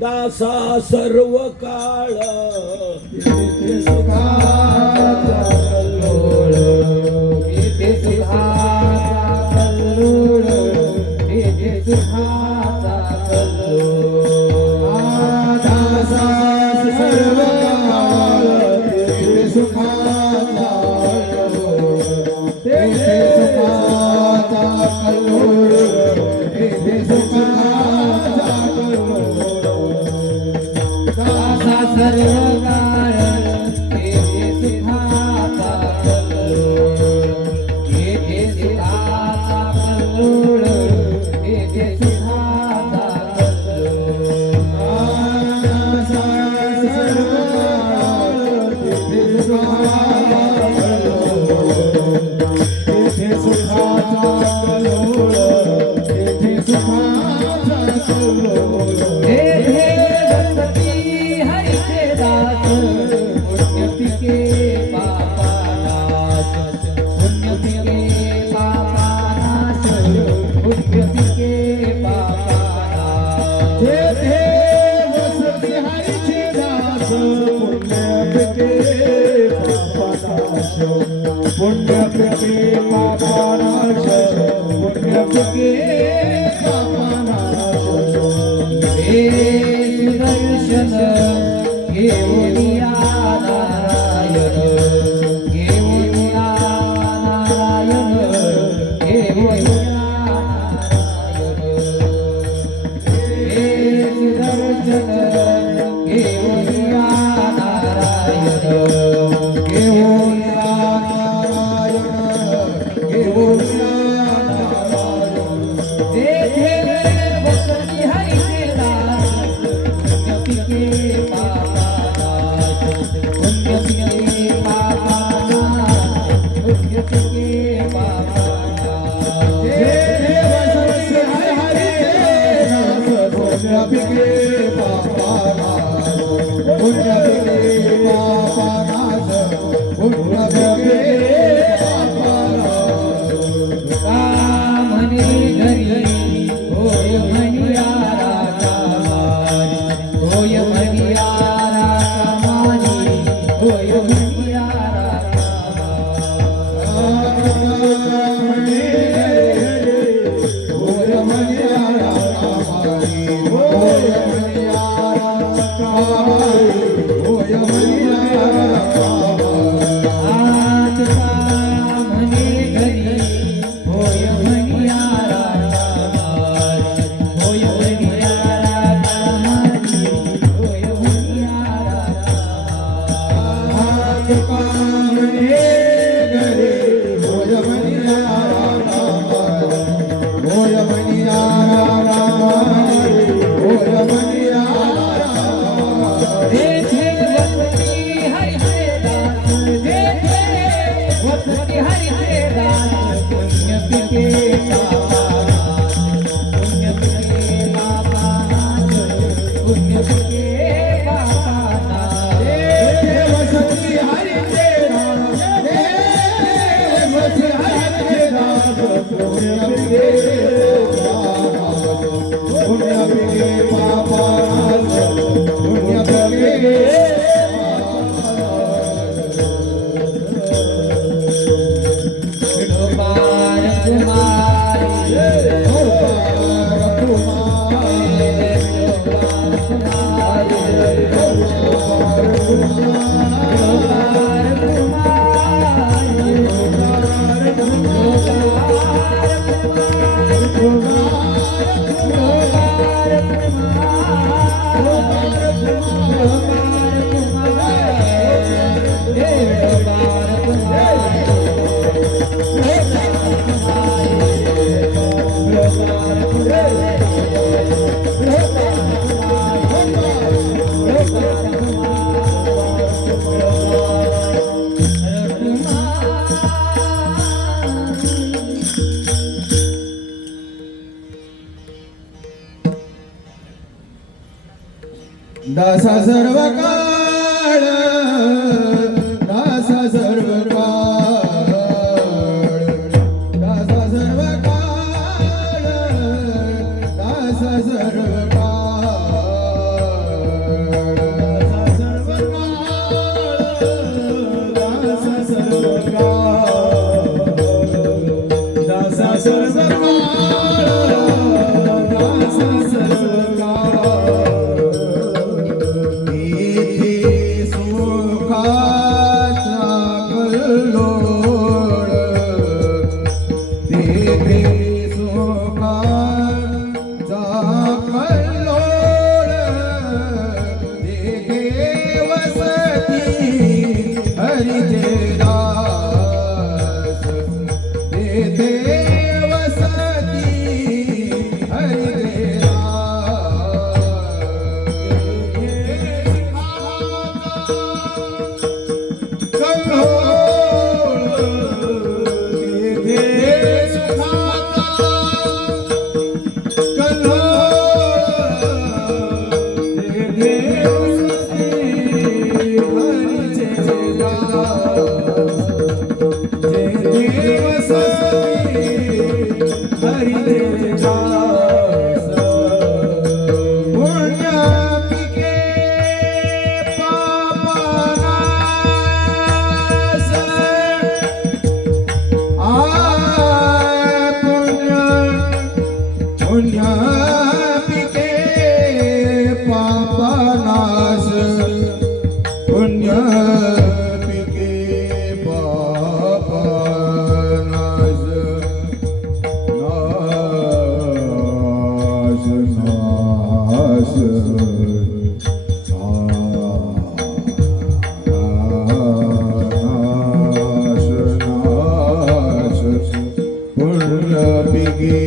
दासा सर्व काळ सुखाचा पिके पापानाश पुण्य पिके पापानाश पुण्य पिके म्हणे घरी होय म्हणिया राजा मारी होय म्हणिया राजा मारी होय म्हणिया राजा होय म्हणिया रामारी होय म्हणिया रामारी होय म्हणिया म्हणे घरी होय म्हणिया राजा मारी होय म्हणिया राजा मारी होय म्हणिया राजा म्हणे घरी होय म्हणिया रामारी होय म्हणिया रामारी होय म्हणिया जेथे वसती हरी हरे दास जेथे वसती हरी हरे दास पुण्य पिके पापानाश पुण्य पिके पापानाश पुण्य पिके पापानाश वसती हरी दास वसती हरी दास पुण्य पिके पापानाश पुण्य पिके विठोबार कुमारी दासा सर्व काळ दासा सर्व काळ दासा सर्व काळ दासा सर्व काळ दासा सर्व काळ दासा सर्व काळ दासा सर्व काळ इथे सुखाचा कल्लोळ तेथे सुखाचा कल्लोळ तेथे वसती हरीचे दास तेथे वसती हरीचे पुण्य पिके पापानाश पुण्य पिके पापानाश नाश नाश नाश नाश पुण्य पिके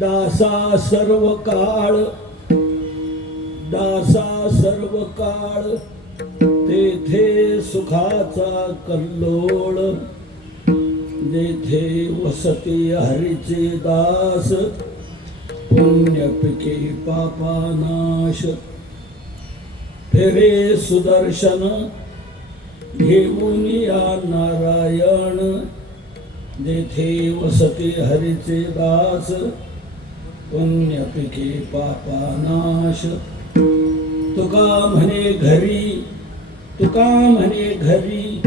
दासा सर्व काळ, दासा सर्व काळ, तेथे सुखाचा कल्लोळ, जेथे वसती हरीचे दास, पुण्य पिके पापानाश, फिरे सुदर्शन घेऊन या नारायण, जेथे वसती हरीचे दास, पुण्य पिके पापानाश. तुका म्हणे घरी, तुका म्हणे घरी,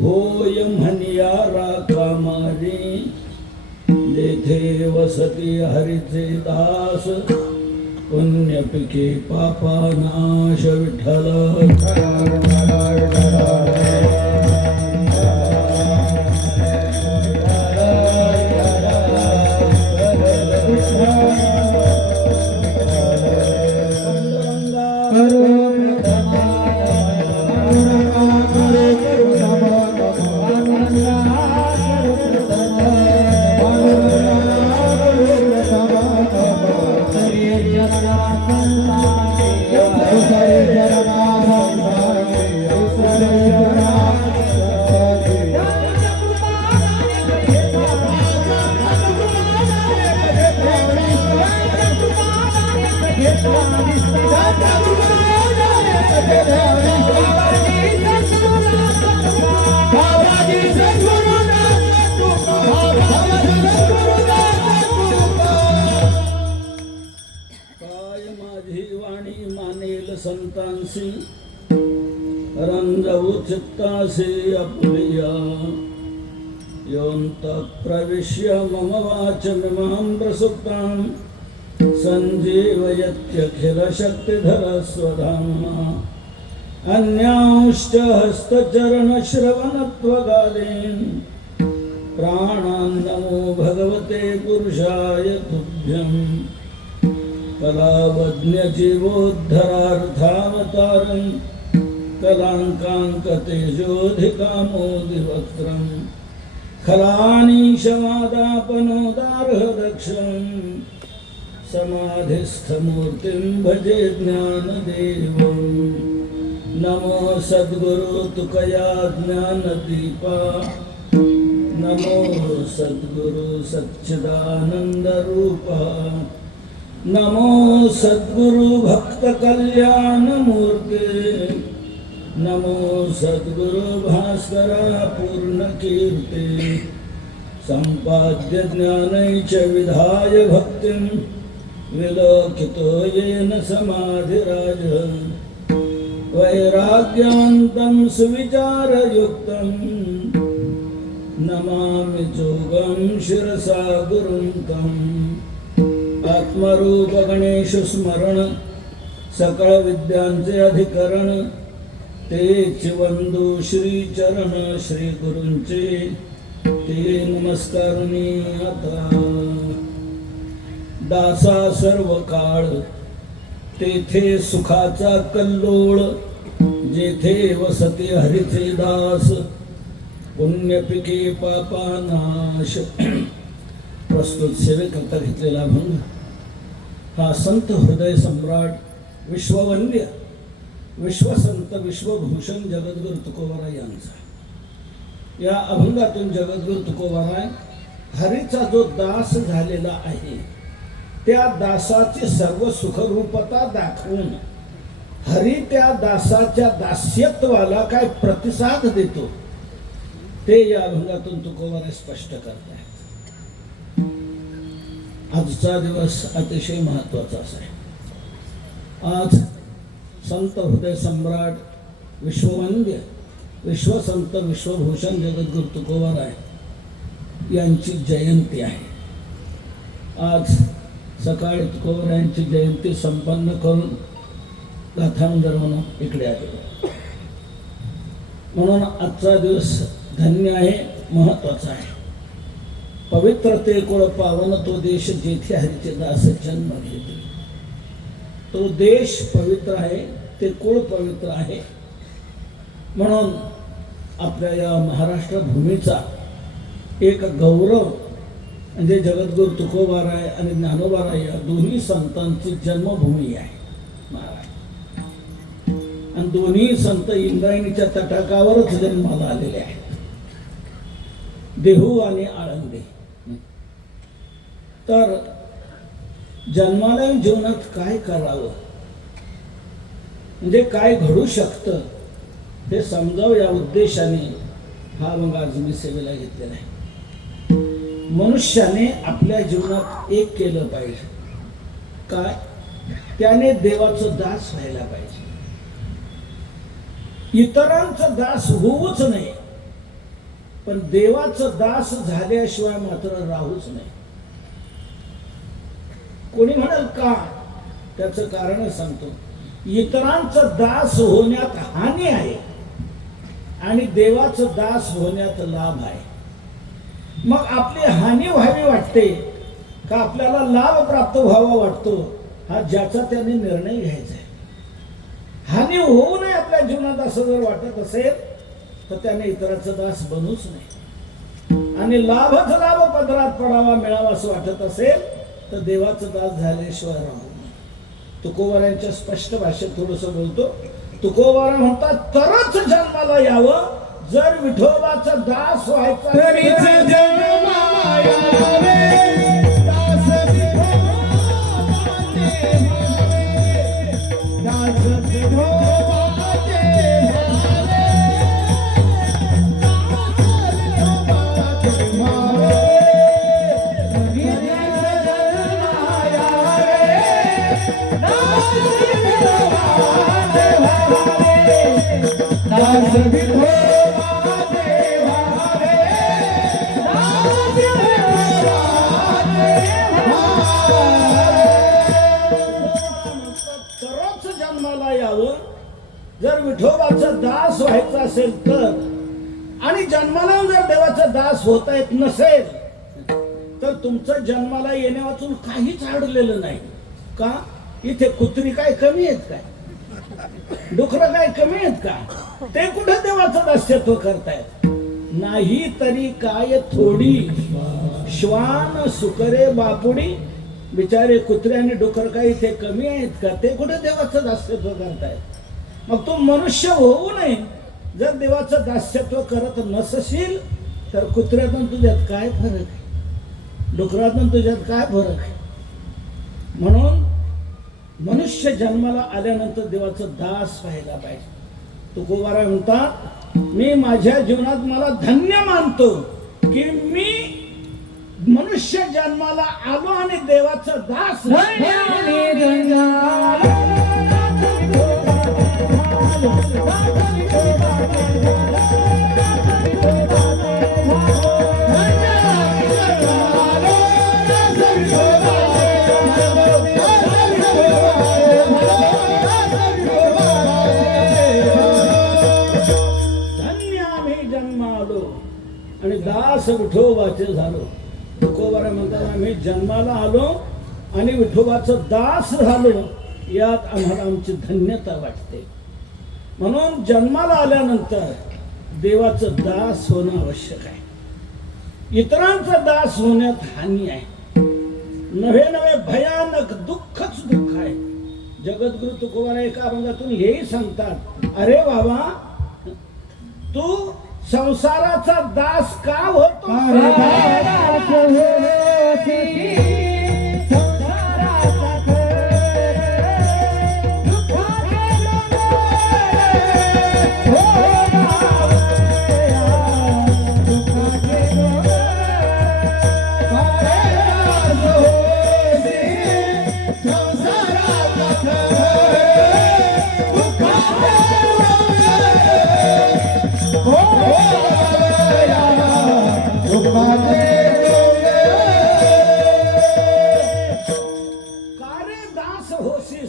होय म्हणिया राखा मारी, जेथे वसती हरीचे दास, पुण्य पिके पापानाश. विठ्ठल संतांसी रंजवू चित्तासी आपुलिया, योऽन्तः प्रविश्य मम वाचमिमां प्रसुप्तां सञ्जीवयत्यखिलशक्तिधरस्वधाम्ना. अन्यांश्च हस्तचरणश्रवणत्वगादीन् प्राणान्नमो भगवते पुरुषाय तुभ्यं कलावज्ञजीवोद्धरार्थावतारं कलाङ्काङ्कतेजोऽधिकामोदिवक्त्रं खलानीशमादापनोदार्हदक्षं समाधिस्थमूर्तिं भजे ज्ञानदेवं नमो सद्गुरु तुकया ज्ञानदीपा नमो सद्गुरु सच्चिदानन्दरूपा नमो सद्गुरु भक्तकल्याणमूर्ते नमो सद्गुरु भास्करा पूर्णकीर्ते सम्पाद्य ज्ञानैश्च विधाय भक्तिं विलोकितो येन समाधिराज वैराग्यवन्तं सुविचारयुक्तं नमामि जोगं शिरसा गुरुं तम् आत्मरूप गणेश स्मरण सकळ विद्यांचे अधिकरण तेच वंदू श्री चरण श्री गुरूंचे ते नमस्कारुनी आता दासा सर्व काळ तेथे सुखाचा कल्लोळ जेथे वसते हरिचे दास पुण्यपिके पापानाश प्रस्तुत सेवेकरता घेतलेला अभंग हा संत हृदय सम्राट विश्ववंद्य विश्वसंत विश्वभूषण जगद्गुरु तुकोबाराय यांचा. या अभंगातून जगद्गुरु तुकोबाराय हरीचा जो दास झालेला आहे त्या दासाची सर्व सुखरूपता दाखवून हरी त्या दासाच्या दास्यत्वाला काय प्रतिसाद देतो ते या अभंगातून तुकोबाराय स्पष्ट करत आहेत. आजचा दिवस अतिशय महत्त्वाचा आहे. आज संत हृदय सम्राट विश्ववंद्य विश्वसंत विश्वभूषण जगद्गुरु तुकोबाराय यांची जयंती आहे. आज सकाळी तुकोबारायांची जयंती संपन्न करून गाथांजर म्हणून इकडे आले म्हणून आजचा दिवस धन्य आहे, महत्त्वाचा आहे. पवित्र ते कुळ पावन तो देश जेथे हरीचे दास जन्म घेतले. तो देश पवित्र आहे, ते कुळ पवित्र आहे. म्हणून आपल्या या महाराष्ट्र भूमीचा एक गौरव म्हणजे जगद्गुरु तुकोबाराय आणि ज्ञानोबाराय या दोन्ही संतांची जन्मभूमी आहे महाराष्ट्र. आणि दोन्ही संत इंद्रायणीच्या तटाकावरच जन्माला आलेले आहेत, देहू आणि आळंदी. तर जन्माला जीवनात काय करावं म्हणजे काय घडू शकतं हे समजावं या उद्देशाने हा मग आज मी सेवेला घेतलेला आहे. मनुष्याने आपल्या जीवनात एक केलं पाहिजे, काय त्याने देवाचं दास व्हायला पाहिजे. इतरांचं दास होऊच नाही, पण देवाचं दास झाल्याशिवाय मात्र राहूच नाही. कोणी म्हणाल का, त्याचं कारण सांगतो. इतरांचं दास होण्यात हानी आहे आणि देवाचं दास होण्यात लाभ आहे. मग आपली हानी व्हावी वाटते का आपल्याला लाभ प्राप्त व्हावा वाटतो, हा ज्याचा त्याने निर्णय घ्यायचा आहे. हानी होऊ नये आपल्या जीवनात असं जर वाटत असेल तर त्याने इतराचं दास बनूच नाही. आणि लाभच लाभ पदरात पडावा मिळावा असं वाटत असेल तर देवाचं दास झाल्याशिवाय राहू नये. तुकोबारायांच्या स्पष्ट भाषेत थोडंसं बोलतो. तुकोबारा म्हणतात, तरच जन्माला यावं जर विठोबाचा दास व्हायचा तरीच जन्माला यावे, दास विठोबाचे भावे, दास विठोबाचे भावे, दास विठोबाचे भावे. तरीच जन्माला यावे, दास विठोबाचे भावे, दास विठोबाचे जर विठोबाचा दास व्हायचा असेल तर, आणि जन्माला जर देवाचा दास होता येत नसेल तर तुमचं जन्माला येण्या वाचून काहीच अडलेलं नाही. का? इथे कुत्री काय कमी आहेत काय? डुकरं काय कमी आहेत का? ते कुठं देवाचं दास्यत्व करतायत? नाही तरी काय थोडी श्वान सुकरे बापुडी. बिचारे कुत्रे आणि डुकर काय इथे कमी आहेत का? ते कुठे देवाचं दास्यत्व करतायत? मग तू मनुष्य होऊ नये जर देवाचं दास्यत्व करत नसशील तर कुत्र्यातून तुझ्यात काय फरक आहे? डुकरातून तुझ्यात काय फरक आहे? म्हणून मनुष्य जन्माला आल्यानंतर देवाचं दास व्हायला पाहिजे. तुकोबाराय म्हणतात, मी माझ्या जीवनात मला धन्य मानतो की मी मनुष्य जन्माला आलो आणि देवाचं दास धन्य आम्ही जन्मालो आणि दास विठोबाचे झालो. तुकोबाराय म्हणतात, आम्ही जन्माला आलो आणि विठोबाचं दास झालो, यात आम्हाला आमची धन्यता वाटते. म्हणून जन्माला आल्यानंतर देवाचं दास होणं आवश्यक आहे. इतरांचा दास होण्यात हानी आहे. नवे नवे भयानक दुःखच दुःख आहे. जगद्गुरु तुकोबाराय एका अभंगातून हेही सांगतात, अरे बाबा तू संसाराचा दास का होतो?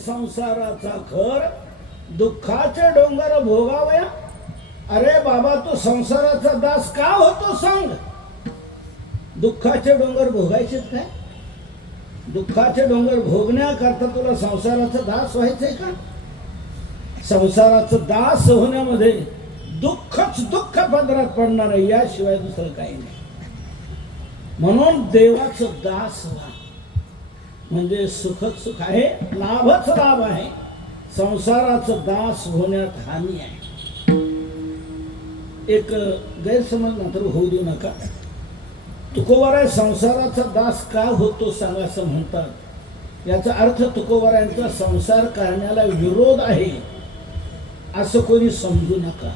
संसाराचा खर दुःखाचे डोंगर भोगावया. अरे बाबा तू संसाराचा दास का होतो सांग? दुःखाचे डोंगर भोगायचे काय? दुःखाचे डोंगर भोगण्याकरता तुला संसाराचा दास व्हायचंय का? संसाराचा दास होण्यामध्ये दुःखच दुःख पदरात पडणार आहे, याशिवाय दुसरं काही नाही. म्हणून देवाचं दास व्हा म्हणजे सुखच सुख आहे, लाभच लाभ आहे. संसाराचं दास होण्यात हानी आहे. एक गैरसमज मात्र होऊ देऊ नका. तुकोबाराय संसाराचा दास का होतो सांगा असं म्हणतात. याचा अर्थ तुकोबारायांचा संसार करण्याला विरोध आहे असं कोणी समजू नका.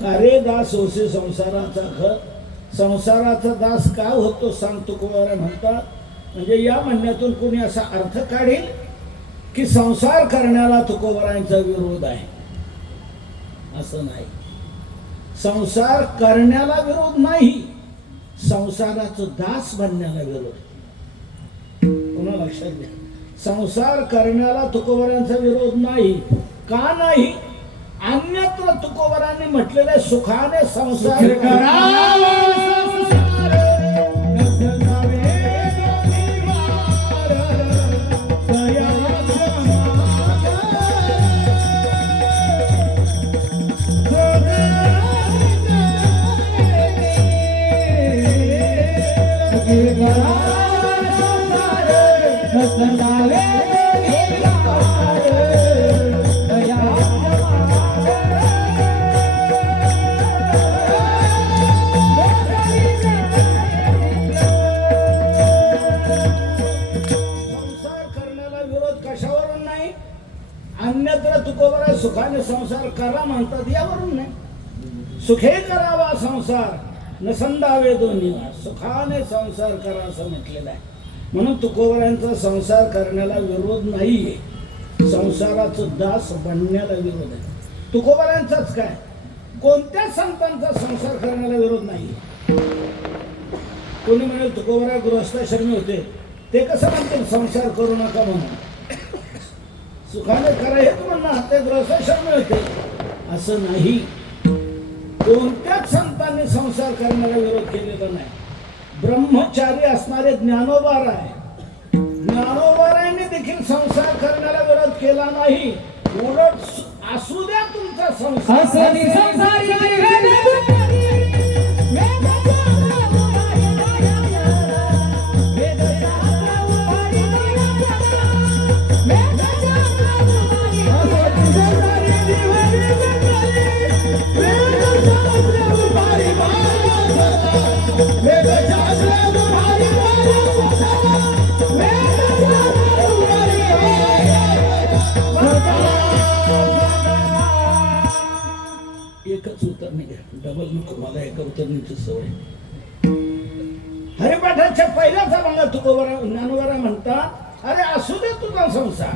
कारे दास होसे संसाराचा घर. संसाराचा दास का होतो सांग तुकोबाराय म्हणतात. म्हणजे या म्हणण्यातून कोणी असा अर्थ काढेल की संसार करण्याला तुकोबारायांचा विरोध आहे, असं नाही. संसार करण्याला विरोध नाही, संसाराचं दास बनण्याला विरोध. पुन्हा लक्षात घ्या, संसार करण्याला तुकोबारायांचा विरोध नाही. का नाही? अन्यत्र तुकोबारांनी म्हटलेले सुखाने संसार करावा. अन्यत्र तुकोबाराय सुखाने संसार करा म्हणतात, यावरून नाही. सुखे करावा संसार नसंदावे दोन्ही. सुखाने संसार करा असं म्हटलेलं आहे. म्हणून तुकोबारायांचा संसार करण्याला विरोध नाहीये, संसाराचं दास बनण्याला विरोध आहे. तुकोबारायांचाच काय, कोणत्या संतांचा संसार करण्याला विरोध नाही. कोणी म्हणेल तुकोबाराय गृहस्थाश्रमी होते, ते कसं म्हणतील संसार करू नका म्हणून? सुखाने करा हे तू म्हणणार, ते गृहस्थाश्रमी होते असं नाही. कोणत्याच संतांनी संसार करण्याला विरोध केलेला नाही. ब्रह्मचारी असणारे ज्ञानोबारायांनी देखील संसार करण्याला विरोध केला नाही. उलट असू द्या तुमचा संसार. असली संसारी एकच उत्तर नाही, डबल नको मला. एका उत्तराची सवय. हरिपाठाच्या पहिल्याच अभंगात तुकोबारा ज्ञानोबारा म्हणता, अरे असू दे तुझा संसार,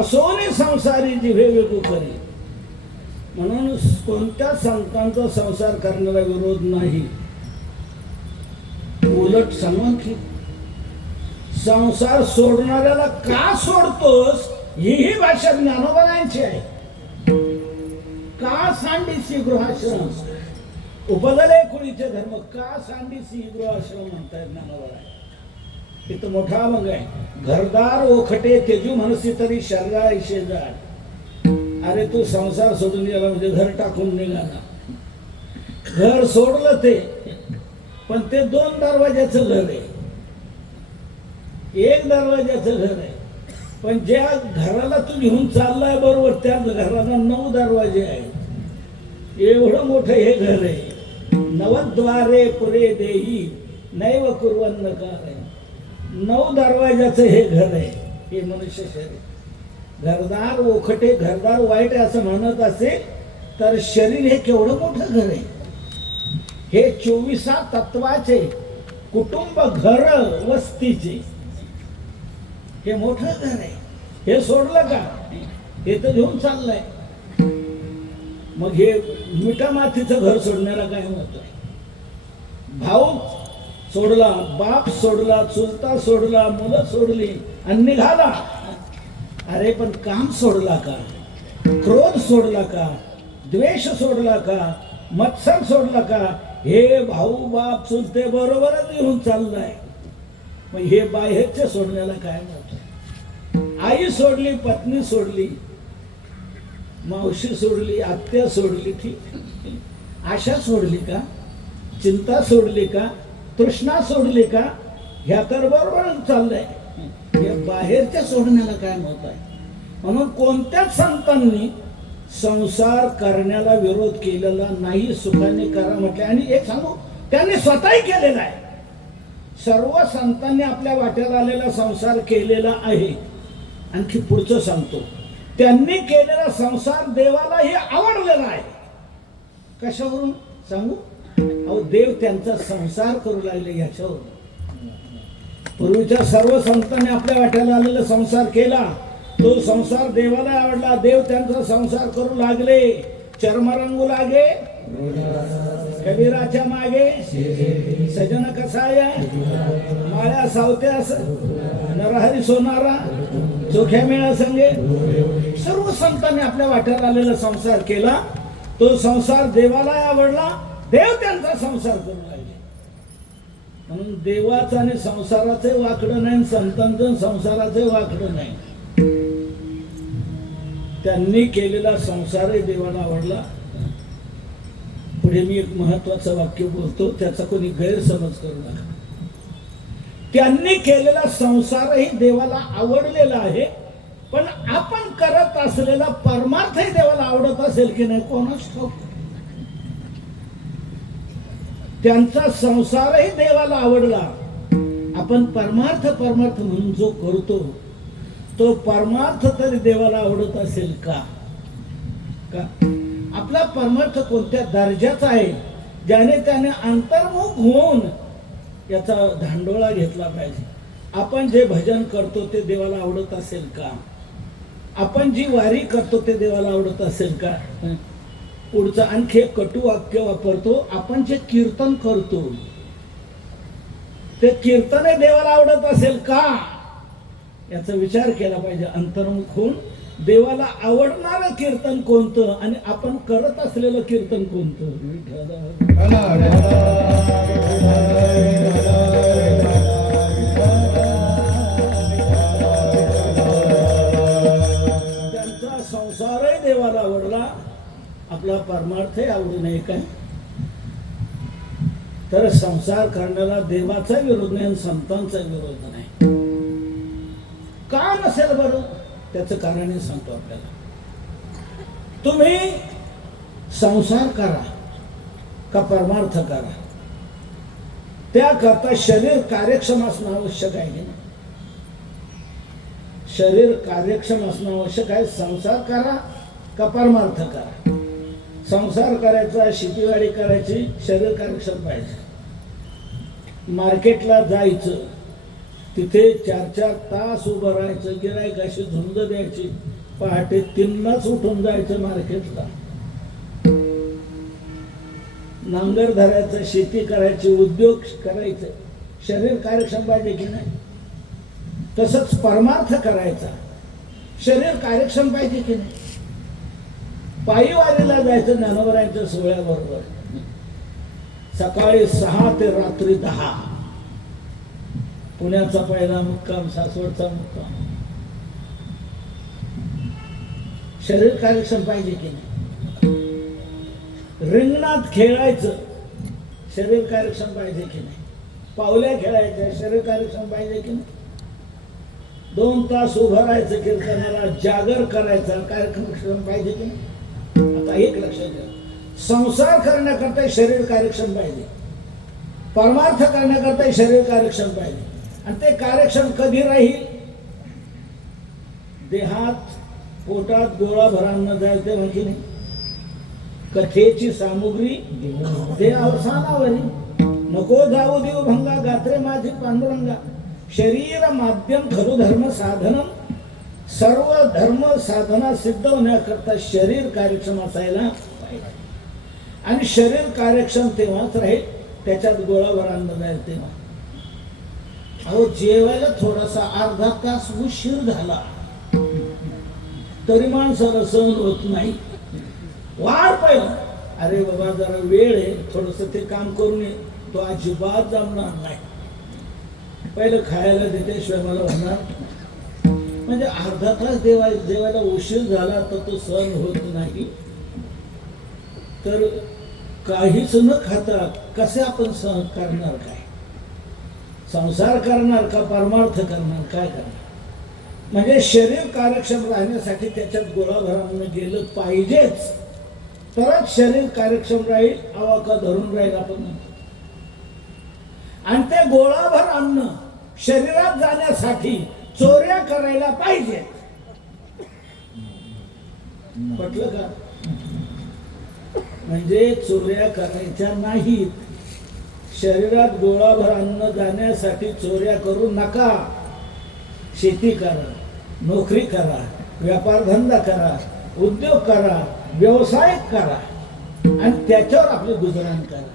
असोनी संसारी जिव्हे वेगू करी. म्हणून कोणत्या संतांचा संसार करण्याला विरोध नाही. उलट सांगून की संसार सोडणाऱ्याला का सोडतोस ही भाषा ज्ञानोबारांची आहे. का सांडीसी गृहाश्रम उपजले कुळीचे धर्म, का सांडीसी गृहाश्रम म्हणतायत ज्ञानोबा. इथं मोठा अभंग आहे. घरदार ओखटे तेजू म्हणसी तरी शर्गा शेजार. अरे तू संसार सोडून गेला म्हणजे घर टाकून निघाला. घर सोडलं ते, पण ते 2 दरवाज्याचं घर आहे, 1 दरवाज्याचं घर आहे. पण ज्या घराला तू घेऊन चाललाय बरोबर त्या घराला 9 दरवाजे आहेत. एवढं मोठं हे घर आहे. नवद्वारे पुरे देही नैव कुर्वन्न कार्य. 9 दरवाजाचं हे घर आहे. हे मनुष्य शरीर. घरदार ओखटे, घरदार वाईट आहे असं म्हणत असेल तर शरीर हे केवढं मोठं घर आहे. हे 24 तत्वाचे कुटुंब घर वस्तीचे हे मोठं घर आहे. हे सोडलं का हे तर घेऊन चाललंय. मग हे मिठा मातीचं घर सोडण्याला काय होत. भाऊ सोडला, बाप सोडला, चुलता सोडला, मुलं सोडली आणि निघाला. अरे पण काम सोडला का, क्रोध सोडला का, द्वेष सोडला का, मत्सर सोडला का, हे भाऊ बाप चुलते बरोबरच घेऊन चाललाय. मग हे बाहेरचे सोडण्याला काय नव्हतं. आई सोडली, पत्नी सोडली, मावशी सोडली, आत्या सोडली, ठीक. आशा सोडली का, चिंता सोडली का, तृष्णा सोडली का, ह्या तर बरोबरच चाललंय. हे बाहेरच्या सोडण्याला काय नव्हतं आहे. म्हणून कोणत्याच संतांनी संसार करण्याला विरोध केलेला नाही. सुखाने करा म्हटले. आणि एक सांगू, त्यांनी स्वतःही केलेला आहे. सर्व संतांनी आपल्या वाट्याला आलेला संसार केलेला आहे. आणखी पुढचं सांगतो, त्यांनी केलेला संसार देवालाही आवडलेला आहे. कशावरून सांगू? अहो देव त्यांचा संसार करू लागले याच्यावरून. पूर्वीच्या सर्व संतांनी आपल्या वाट्याला आलेला संसार केला. तो संसार देवाला आवडला. देव त्यांचा संसार करू लागले. चर्म रंगू लागे कबीराच्या मागे सजन कसाया माळ्या सावत्यास नरहरी सोनारा चोख्या मेळा संगे. सर्व संतांनी आपल्या वाट्याला आलेला संसार केला. तो संसार देवाला आवडला. देव त्यांचा संसार करू लागले. म्हणून देवाचं आणि संसाराचे वाकडं नाही, संतांचं संसाराचे वाकडं नाही. त्यांनी केलेला संसारही देवाला आवडला. पुढे मी एक महत्वाचं वाक्य बोलतो, त्याचा कोणी गैरसमज करू नका. त्यांनी केलेला संसारही देवाला आवडलेला आहे. पण आपण करत असलेला परमार्थही देवाला आवडत असेल की नाही कोणाच ठाऊक. त्यांचा संसारही देवाला आवडला. आपण परमार्थ म्हणून जो करतो तो परमार्थ तरी देवाला आवडत असेल का? आपला परमार्थ कोणत्या दर्जाचा आहे ज्याने त्याने अंतर्मुख होऊन याचा धांडोळा घेतला पाहिजे. आपण जे भजन करतो ते देवाला आवडत असेल का? आपण जी वारी करतो ते देवाला आवडत असेल का? पुढचं आणखी एक कटू वाक्य वापरतो, आपण जे कीर्तन करतो ते कीर्तन देवाला आवडत असेल का याचा विचार केला पाहिजे. अंतर्मुख होऊन देवाला आवडणारं कीर्तन कोणतं आणि आपण करत असलेलं कीर्तन कोणतं? त्यांचा संसारही देवाला आवडला, आपला परमार्थही आवडू नये काय? तर संसार करण्याला देवाचा विरोध नाही आणि संतांचा विरोध नाही. का नसेल बरं? त्याचं कारण सांगतो आपल्याला. तुम्ही संसार करा का परमार्थ करा, त्याकरता शरीर कार्यक्षम असणं आवश्यक आहे ना. शरीर कार्यक्षम असणं आवश्यक आहे. संसार करा का परमार्थ करा. संसार करायचा, शेतीवाडी करायची, शरीर कार्यक्षम पाहिजे. मार्केटला जायचं, तिथे 4-4 तास उभं राहायचं, गिऱ्हाईकाशी झुंज द्यायची, पहाटे 3लाच उठून जायचं मार्केटला. नांगर धरायचं, शेती करायची, उद्योग करायचे, शरीर कार्यक्षम पाहिजे की नाही? तसंच परमार्थ करायचा, शरीर कार्यक्षम पाहिजे की नाही? पायी वारीला जायचं ज्ञानोबरायांच्या सोहळ्याबरोबर, सकाळी 6 ते रात्री 10. पुण्याचा पहिला मुक्काम, सासवडचा मुक्काम. शरीर कार्यक्षम पाहिजे की नाही? रिंगणात खेळायचं, शरीर कार्यक्षम पाहिजे की नाही? पावल्या खेळायच्या, शरीर कार्यक्षम पाहिजे की नाही? 2 तास उभं राहायचं कीर्तनाला, जागर करायचा, कार्यक्षम पाहिजे की नाही? आता एक लक्षात घ्या, संसार करण्याकरता शरीर कार्यक्षम पाहिजे, परमार्थ करण्याकरता शरीर कार्यक्षम पाहिजे. आणि ते कार्यक्षम कधी राहील? देहात, पोटात गोळा भरांना जायचे म्हणजे नाही. कथेची सामुग्री ते अवसानावरी, नको जाऊ देव भंगा, गात्रे माझी पांडुरंगा. शरीर माध्यम खरु धर्म साधनम. सर्व धर्म साधना सिद्ध होण्याकरता शरीर कार्यक्षम असायला पाहिजे. आणि शरीर कार्यक्षम तेव्हाच राहील त्याच्यात गोळाभर अन्न जाईल तेव्हा. अहो, जेवायला थोडासा अर्धा तास उशीर झाला तरी माणसाला सहन होत नाही. वाढ पहिला, अरे बाबा जरा वेळ आहे, थोडस ते काम करून ये, तो अजिबात जमणार नाही. पहिलं खायला देते मला होणार. म्हणजे अर्धा तास जेवायला उशीर झाला तर तो सहन होत नाही. तर काहीच न खाता कसे आपण सहन करणार? काय संसार करणार का परमार्थ करणार? काय करणार? म्हणजे शरीर कार्यक्षम राहण्यासाठी त्याच्यात गोळाभरांना गेलं पाहिजेच, तरच शरीर कार्यक्षम राहील, आवाका धरून राहील आपण म्हणतो. आणि ते गोळाभर अन्न शरीरात जाण्यासाठी चोऱ्या करायला पाहिजे. पटलं का? म्हणजे चोऱ्या करायच्या नाहीत. शरीरात गोळाभर अन्न जाण्यासाठी चोऱ्या करू नका. शेती करा, नोकरी करा, व्यापार धंदा करा, उद्योग करा, व्यवसाय करा आणि त्याच्यावर आपले गुजराण करा.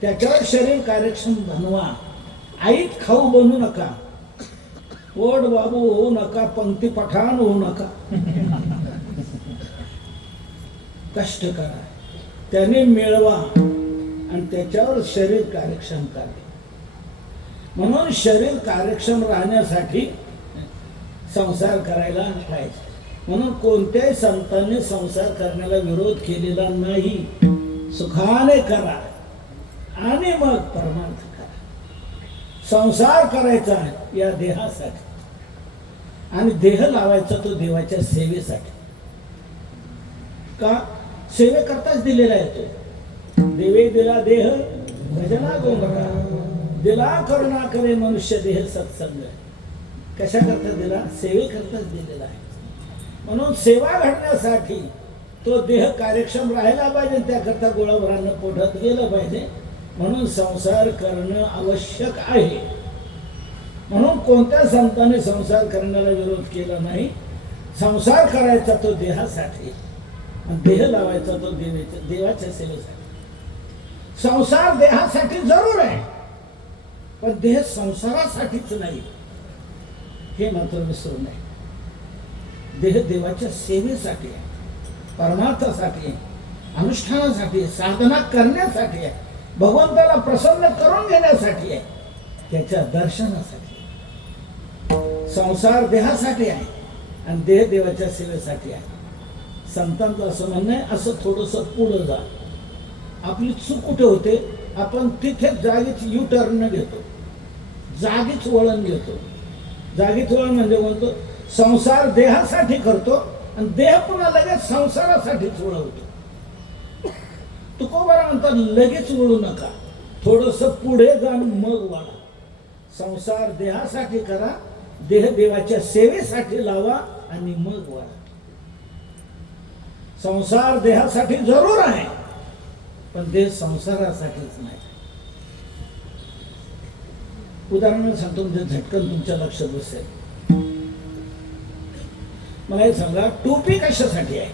त्याच्यावर शरीर कार्यक्षम बनवा. आईत खाऊ बनू नका, पोट बाबू होऊ नका, पंक्ती पठाण होऊ नका. कष्ट करा, त्याने मिळवा आणि त्याच्यावर शरीर कार्यक्षम करा. म्हणून शरीर कार्यक्षम राहण्यासाठी संसार करायला पाहिजे. म्हणून कोणत्याही संतांनी संसार करण्याला विरोध केलेला नाही. सुखाने करा आणि मग परमार्थ करा. संसार करायचा या देहासाठी आणि देह लावायचा तो देवाच्या सेवेसाठी. का? सेवेकरताच दिलेला आहे तो. देवे दिला देह भजना गोमरा, दिला करुणा करे मनुष्य देह सत्संग. कशा करता दिला? सेवेकरताच दिलेला आहे. म्हणून सेवा घडण्यासाठी तो देह कार्यक्षम राहायला पाहिजे, त्याकरता गोळाभरांना पोटात गेलं पाहिजे. म्हणून संसार करणं आवश्यक आहे. म्हणून कोणत्या संतांनी संसार करण्याला विरोध केला नाही. संसार करायचा तो देहासाठी, देह लावायचा तो देवाच्या सेवेसाठी. संसार देहासाठी जरूर आहे, पण देह संसारासाठीच नाही, हे मात्र विसरू नये. देह देवाच्या सेवेसाठी आहे, परमार्थासाठी आहे, अनुष्ठानासाठी आहे, साधना करण्यासाठी आहे, भगवंताला प्रसन्न करून घेण्यासाठी आहे, त्याच्या दर्शनासाठी आहे. संसार देहासाठी आहे आणि देह देवाच्या सेवेसाठी आहे. संतांचं असं म्हणणं आहे, असं थोडंसं पुढं जा. आपली चूक कुठे होते, आपण तिथे जागीच यू टर्न घेतो, जागीच वळण घेतो. जागीच वळण म्हणजे म्हणतो संसार देहासाठी करतो आणि देह पुन्हा लगेच संसारासाठीच वळवतो. तुकोबारा म्हणतात लगेच वळू नका, थोडस पुढे जाऊन मग वळा. संसार देहासाठी करा, देह देवाच्या सेवेसाठी लावा आणि मग वळा. संसार देहासाठी जरूर आहे, पण देह संसारासाठीच नाही. उदाहरण सांगतो म्हणजे झटकन तुमच्या लक्षात बसेल. मला हे सांगा, टोपी कशासाठी आहे?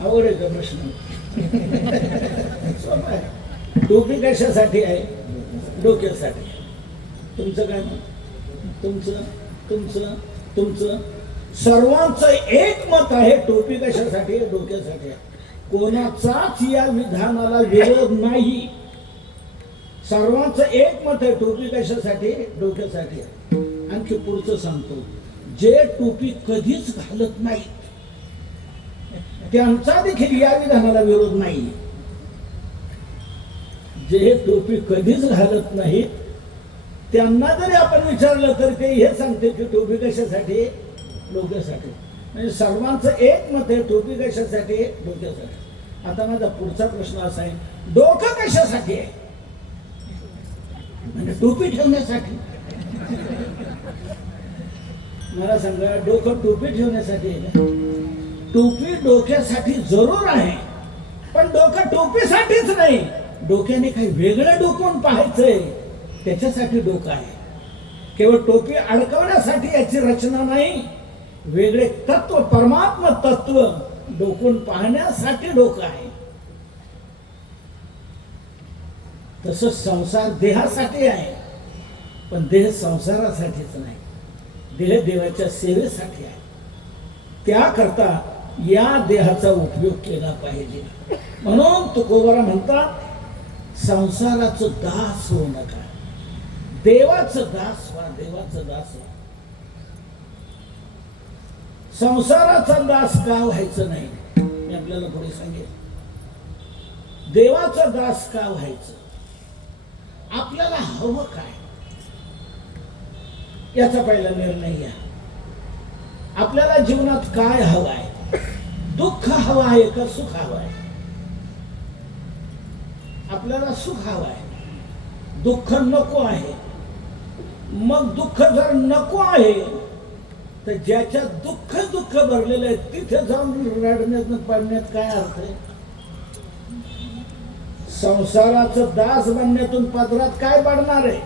आवड आहे का प्रश्न? सोपा आहे. टोपी कशासाठी आहे? डोक्यासाठी. तुमचं काय मत? तुमचं तुमचं तुमचं सर्वांचं एक मत आहे, टोपी कशासाठी आहे? डोक्यासाठी आहे. कोणाचाच या विधानाला विरोध नाही. सर्वांचं एक मत आहे, टोपी कशासाठी? डोक्यासाठी आहे. आणखी पुढचं सांगतो, जे टोपी कधीच घालत नाही त्यांचा देखील या विधानाला विरोध नाही. जे टोपी कधीच घालत नाही त्यांना जरी आपण विचारलं तर ते हे सांगते की टोपी कशासाठी? डोक्यासाठी. म्हणजे सर्वांचं एक मत आहे, टोपी कशासाठी? डोक्यासाठी. आता माझा पुढचा प्रश्न असा आहे, डोकं कशासाठी आहे? म्हणजे टोपी ठेवण्यासाठी. मला सांगा, डोकं टोपी ठेवण्यासाठी आहे का? टोपी डोक्यासाठी जरूर आहे, पण डोकं टोपीसाठीच नाही. डोक्याने काही वेगळं डोकून पाहायचंय, त्याच्यासाठी डोकं आहे. केवळ टोपी अडकवण्यासाठी याची रचना नाही. वेगळे तत्व, परमात्मा तत्व डोकून पाहण्यासाठी डोकं आहे. तसं संसार देहासाठी आहे, पण देह संसारासाठीच नाही. देह देवाच्या सेवेसाठी आहे. त्याकरता या देहाचा उपयोग केला पाहिजे. म्हणून तुकोबारा म्हणतात, संसाराचं दास होऊ नका, देवाचं दास व्हा. देवाचं दास व्हा. संसाराचा दास का व्हायचं नाही? मी आपल्याला पुढे सांगेन. देवाचा दास का व्हायचं? आपल्याला हवं काय याचा पहिला निर्णय घ्या. आपल्याला जीवनात काय हवं आहे? दुःख हवं आहे का सुख हवं आहे? आपल्याला सुख हवं आहे, दुःख नको आहे. मग दुःख जर नको आहे तर ज्याच्यात दुःख भरलेलं आहे तिथे जाऊन रडण्यात पडण्यात काय अर्थ आहे? संसाराचं दास बनण्यातून पदरात काय पडणार आहे?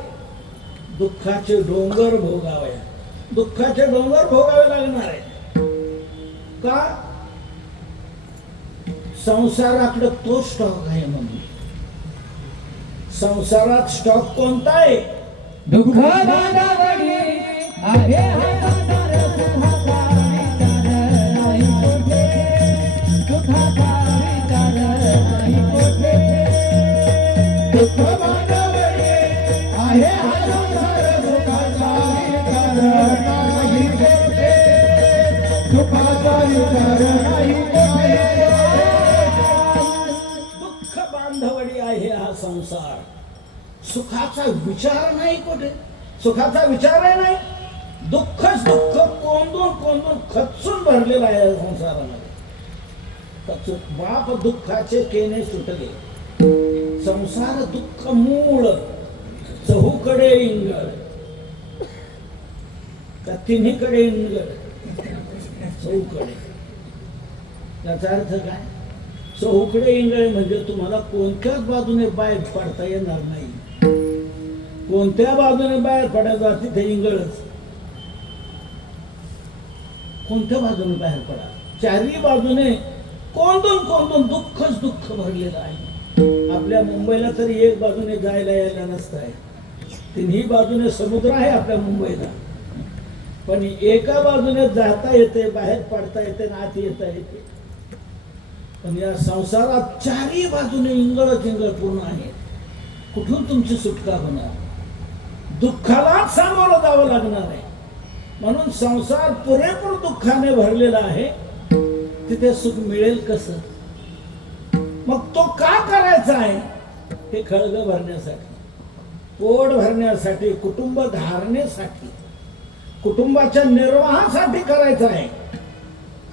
दुःखाचे डोंगर भोगावे, दुःखाचे डोंगर भोगावे लागणार आहे. का? संसाराकडे तो स्टॉक आहे. म्हणून संसारात स्टॉक कोणता आहे? दुःख बांधावडी आहे हातार सुखाचा विचार नाही कोठे, सुखाचा विचार नाही कोठे. दुःख बांधावडी आहे हातार सुखाचा विचार नाही कोठे, सुखाचा विचार नाही कोठे. दुःख बांधवडी आहे हा संसार, सुखाचा विचार नाही कुठे. सुखाचा विचार आहे नाही. दुःखच दुःख कोंदून कोंदून खचून भरलेला आहे संसारामध्ये. बाप दुःखाचे केने सुटले, संसार दुःख मूळ, चहूकडे इंगळ का तिन्हीकडे इंगळ? चहूकडे. याचा अर्थ काय? चहूकडे इंगळ म्हणजे तुम्हाला कोणत्याच बाजूने बाहेर पडता येणार नाही. कोणत्या बाजूने बाहेर पडायचं तिथे इंगळच. कोणत्या बाजूने बाहेर पडा, चारही बाजूने कोंदून कोंदून दुःखच दुःख भरलेलं आहे. आपल्या मुंबईला तरी एक बाजूने जायला यायला नसत आहे, तिन्ही बाजूने समुद्र आहे आपल्या मुंबईला, पण एका बाजूने जाता येते, बाहेर पडता येते आणि आत येता येते. पण या संसारात चारही बाजूने इंगळ चिंगळ पूर्ण आहे. कुठून तुमची सुटका होणार? दुःखालाच सामोरं जावं लागणार आहे. म्हणून संसार पुरेपूर दुःखाने भरलेला आहे. तिथे सुख मिळेल कसं? मग तो का करायचा आहे? हे खळग भरण्यासाठी, पोट भरण्यासाठी, कुटुंब धारणेसाठी, कुटुंबाच्या निर्वाहासाठी करायचा आहे.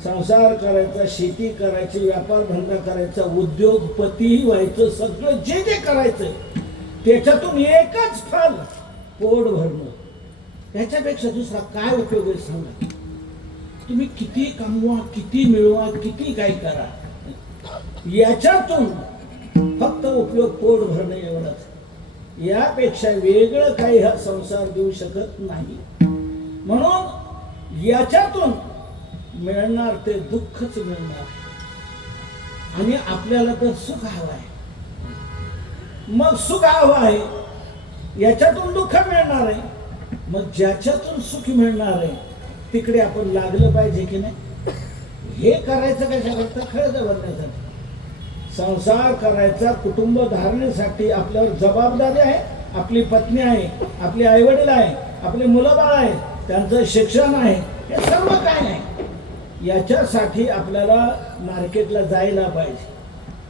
संसार करायचा, शेती करायची, व्यापार धंदा करायचा, उद्योगपतीही व्हायचं, सगळं जे जे करायचंय त्याच्यातून एकच फल पोट भरणं. त्याच्यापेक्षा दुसरा काय उपयोग आहे सांगा? तुम्ही किती कमवा, किती मिळवा, किती काय करा, याच्यातून फक्त उपयोग पोट भरणं एवढंच. यापेक्षा वेगळं काही हा संसार देऊ शकत नाही. म्हणून याच्यातून मिळणार ते दुःखच मिळणार. आणि आपल्याला तर सुख हवं आहे. मग सुख हवं आहे, याच्यातून दुःख मिळणार आहे. मग ज्याच्यातून सुख मिळणार आहे तिकडे आपण लागलं पाहिजे की नाही? हे करायचं कशाकरता? खळग भरण्यासाठी. संसार करायचा, कुटुंब धारणेसाठी आपल्यावर जबाबदारी आहे. आपली पत्नी आहे, आपले आई वडील आहे, आपले मुलं बाळ आहे, त्यांचं शिक्षण आहे, हे सर्व काय नाही. याच्यासाठी आपल्याला मार्केटला जायला पाहिजे,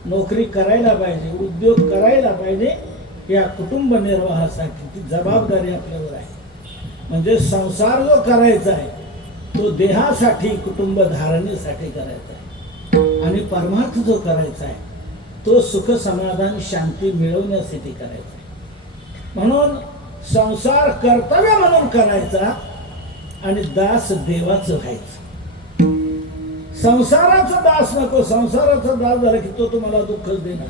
नोकरी करायला पाहिजे, उद्योग करायला पाहिजे. या कुटुंब निर्वाहासाठी ती जबाबदारी आपल्यावर आहे. म्हणजे संसार जो करायचा आहे तो देहासाठी, कुटुंब धारणेसाठी करायचा आहे. आणि परमार्थ जो करायचा आहे तो सुख, समाधान, शांती मिळवण्यासाठी करायचा आहे. म्हणून संसार कर्तव्य म्हणून करायचा आणि दास देवाचं व्हायचं. संसाराचा दास नको. संसाराचा दास झाला की तो तुम्हाला दुःखच देणार.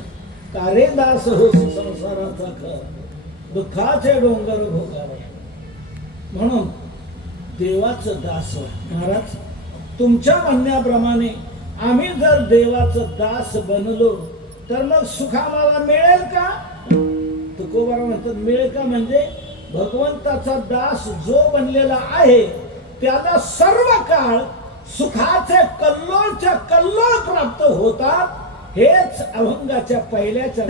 का रे दास हो संसाराचा खर, दुःखाचे डोंगर भोगावे. म्हणून देवाचं दास व्हा. महाराज, तुमच्या म्हणण्याप्रमाणे आम्ही जर देवाचं दास बनलो तर मग सुख आम्हाला मिळेल का? तुकोबाराव म्हणतात मिळेल का म्हणजे भगवंताचा दास जो बनलेला आहे त्याला सर्व काळ सुखाचे कल्लोळच्या कल्लोळ प्राप्त होतात. हेच अभंगाच्या पहिल्याच्या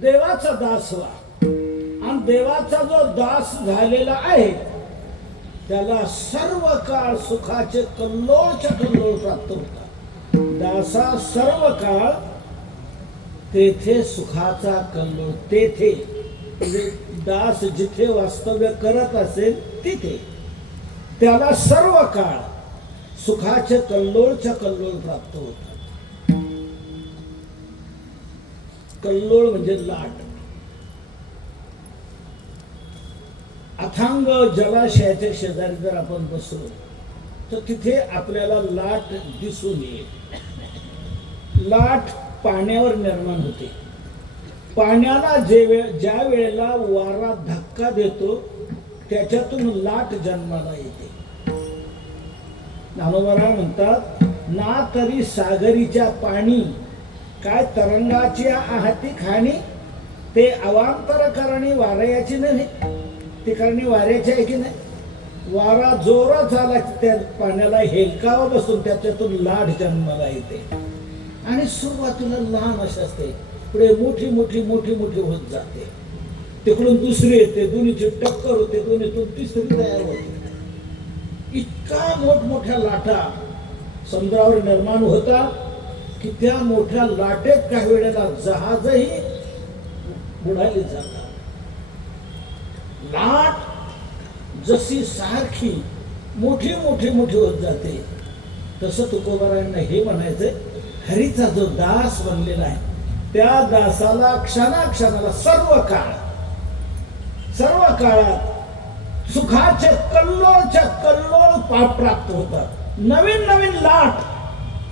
देवाचा दास व्हा. आणि देवाचा जो दास झालेला आहे त्याला सर्व काळ सुखाचे कल्लोळच्या कल्लोळ प्राप्त होतात. दासा सर्व काळ तेथे सुखाचा कल्लोळ, तेथे म्हणजे दास जिथे वास्तव्य करत असेल तिथे त्याला सर्व काळ सुखाचे कल्लोळच्या कल्लोळ प्राप्त होतात. कल्लोळ म्हणजे लाट. अथांग जलाशयाच्या शेजारी जर आपण बसलो तर तिथे आपल्याला लाट दिसून येईल. लाट पाण्यावर निर्माण होते. पाण्याला ज्या वेळेला वारा धक्का देतो त्याच्यातून लाट जन्माला येते. ज्ञानोबा म्हणतात, ना तरी सागरीच्या पाणी काय तरंगाची आहाती खाणी, ते अवांतर करणी वाऱ्याची नव्हे. ती करणी वाऱ्याची आहे की नाही. वारा जोरात झाला की त्या पाण्याला हेलकावा बसून त्याच्यातून लाट जन्माला येते. आणि सुरुवातीला लहान अशी असते, पुढे मोठी मोठी मोठी मोठी होत जाते. तिकडून दुसरी येते, दोन्हीची टक्कर होते, दोन्हीतून तिसरी तयार होते. इतका मोठमोठ्या लाटा समुद्रावर निर्माण होतात की त्या मोठ्या लाटेत काही वेळेला जहाजही बुडाली जातात. लाट जशी सारखी मोठी मोठी मोठी होत जाते तसं तुकोबारायांना हे म्हणायचंय, हरीचा जो दास बनलेला आहे त्या दासाला क्षणाक्षणाला सर्व काळात सुखाचे कल्लोळच्या कल्लोळ प्राप्त होतात. नवीन नवीन लाट,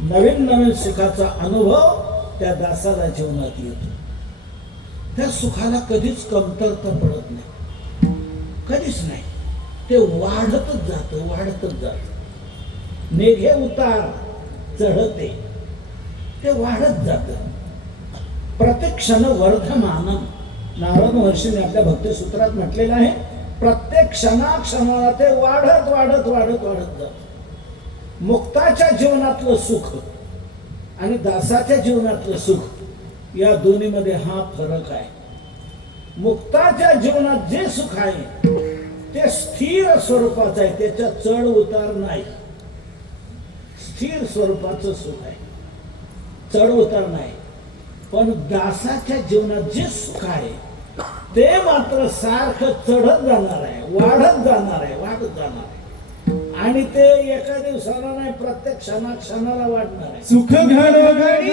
नवीन नवीन सुखाचा अनुभव त्या दासाला जीवनात येतो. त्या सुखाला कधीच कमतरता पडत नाही, कधीच नाही. ते वाढतच जात. मेघे उतार चढते, ते वाढत जात. प्रत्येक क्षण वर्धमानम, नारद महर्षीने आपल्या भक्ती सूत्रात म्हटलेलं आहे, प्रत्येक क्षणाक्षणाला ते वाढत वाढत वाढत वाढत जात. मुक्ताच्या जीवनातलं सुख आणि दासाच्या जीवनातलं सुख या दोन्हीमध्ये हा फरक आहे. मुक्ताच्या जीवनात जे सुख आहे ते स्थिर स्वरूपाचं आहे, त्याच्यात चढ उतार नाही. स्थिर स्वरूपाचं सुख आहे, चढ उतार नाही. पण दासाच्या जीवनात जे सुख आहे ते मात्र सारखं चढत जाणार आहे, वाढत जाणार आहे. आणि ते एका दिवसाला नाही, प्रत्येक क्षणाला वाढणार आहे. सुख घडोघडी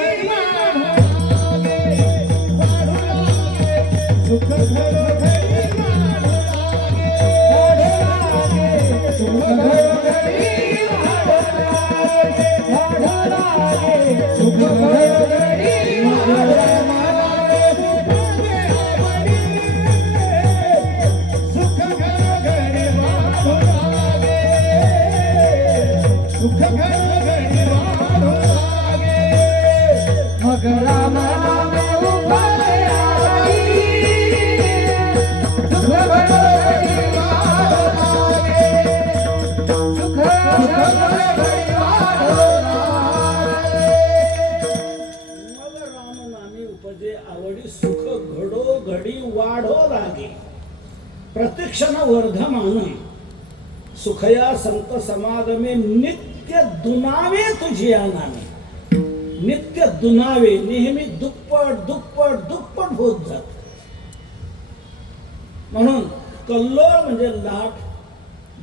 सुख घडोघडी प्रत्यक्षण वर्धमान सुखया संत समागमे नित्य दुनावे तुझी या नामे. नित्य दुनावे, नेहमी दुप्पट दुप्पट दुप्पट होत जात. म्हणून कल्लोळ म्हणजे लाट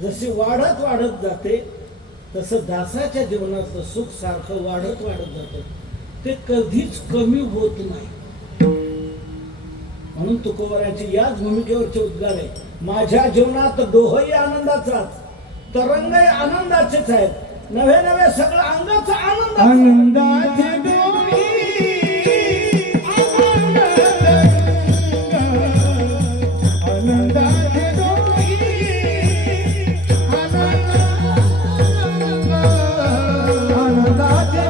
जशी वाढत वाढत जाते तसं दासाच्या जीवनाचं सुख सारखं वाढत वाढत जातं. ते कधीच कमी होत नाही. म्हणून तुकोबाराची याच भूमिकेवरचे उद्गार आहे, माझ्या जीवनात डोहही आनंदाचाच, तरंगही आनंदाचेच आहेत, नवे नवे सगळं अंगाचा आनंदाचे डोही आनंदाचे डोही आनंदाचे डोही आनंदाचे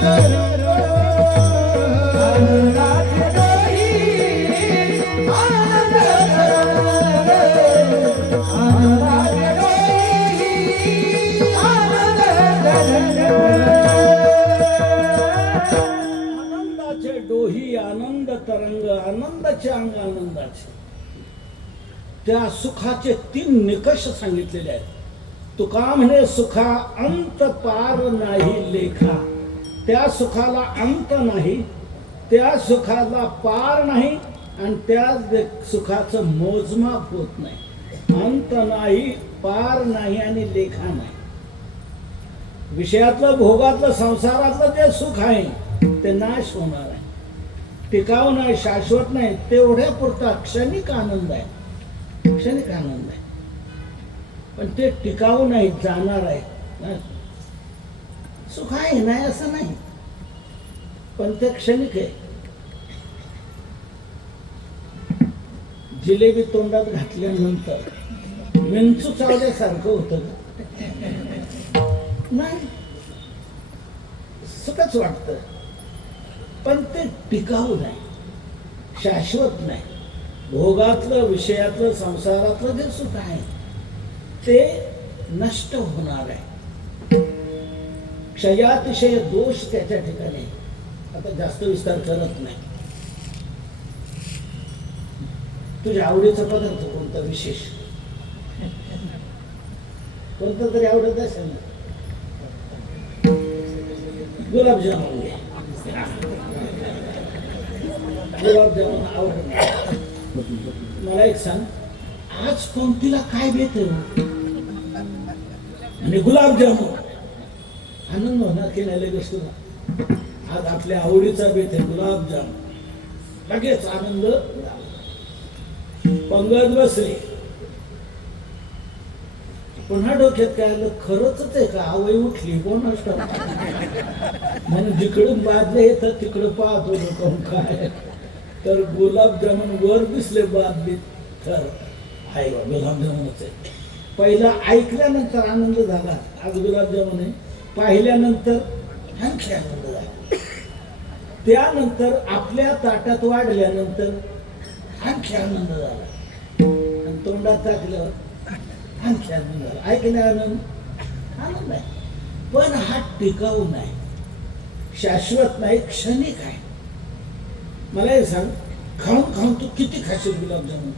आनंदाचे डोही आनंद आनंदाचे डोही आनंद आनंदाचे डोही आनंद तरंग आनंदाचे अंग आनंदाचे त्या सुखाचे 3 निकष सांगितलेले आहेत. तुका म्हणे सुखा अंत पार नाही लेखा. त्या सुखाला अंत नाही, त्या सुखाला पार नाही आणि त्या सुखाचं मोजमाप होत नाही. अंत नाही, पार नाही आणि लेखा नाही. विषयातलं भोगातलं संसारातलं जे सुख आहे ते नाश होणार आहे, टिकाऊ नाही, शाश्वत नाही. तेवढ्या पुरता क्षणिक आनंद आहे, क्षणिक आनंद आहे, पण ते टिकाऊ नाही, जाणार आहे. सुख आहे नाही असं नाही, पण ते क्षणिक आहे. जिलेबी तोंडात घातल्यानंतर विंचू चावल्यासारखं होतं का? नाही, सुखच वाटतं, पण ते टिकाऊ नाही, शाश्वत नाही. भोगातलं, विषयातलं, संसारातलं जे सुख आहे ते नष्ट होणार आहे. क्षयातिशय दोष त्याच्या ठिकाणी. आता जास्त विस्तार करत नाही. तुझ्या आवडीचा पदार्थ कोणता विशेष? कोणता तरी आवडत असेल ना? गुलाबजामुन घे. गुलाबजामुन आवडत. मला एक सांग, आज कोणतीला काय बेत आणि गुलाबजामुन आनंद होणार की नाही लगेच तुला? आज आपल्या आवडीचा बेत आहे गुलाबजामुन, लगेच आनंद पंगत बसली. पुन्हा डोक्यात काय आलं, खरंच आहे का? आवई उठली कोण असतं म्हणून जिकडून बादले येतात तिकडं पाहतो लोक काय, तर गुलाबजामुन वर दिसले बादली तर आहे गुलाबजामुनच आहे. पहिला ऐकल्यानंतर आनंद झाला, आज गुलाबजामुन आहे. पाहिल्यानंतर आणखी आनंद झाला. त्यानंतर आपल्या ताटात वाढल्यानंतर आणखी आनंद झाला आणि तोंडात टाकल्यावर आणखी आनंद झाला. ऐकल्या आनंद आनंद आहे, पण हा टिकाऊ नाही, शाश्वत नाही, क्षणिक आहे. मला हे सांग, खाऊन खाऊन तू किती खाशील गुलाबजामुन?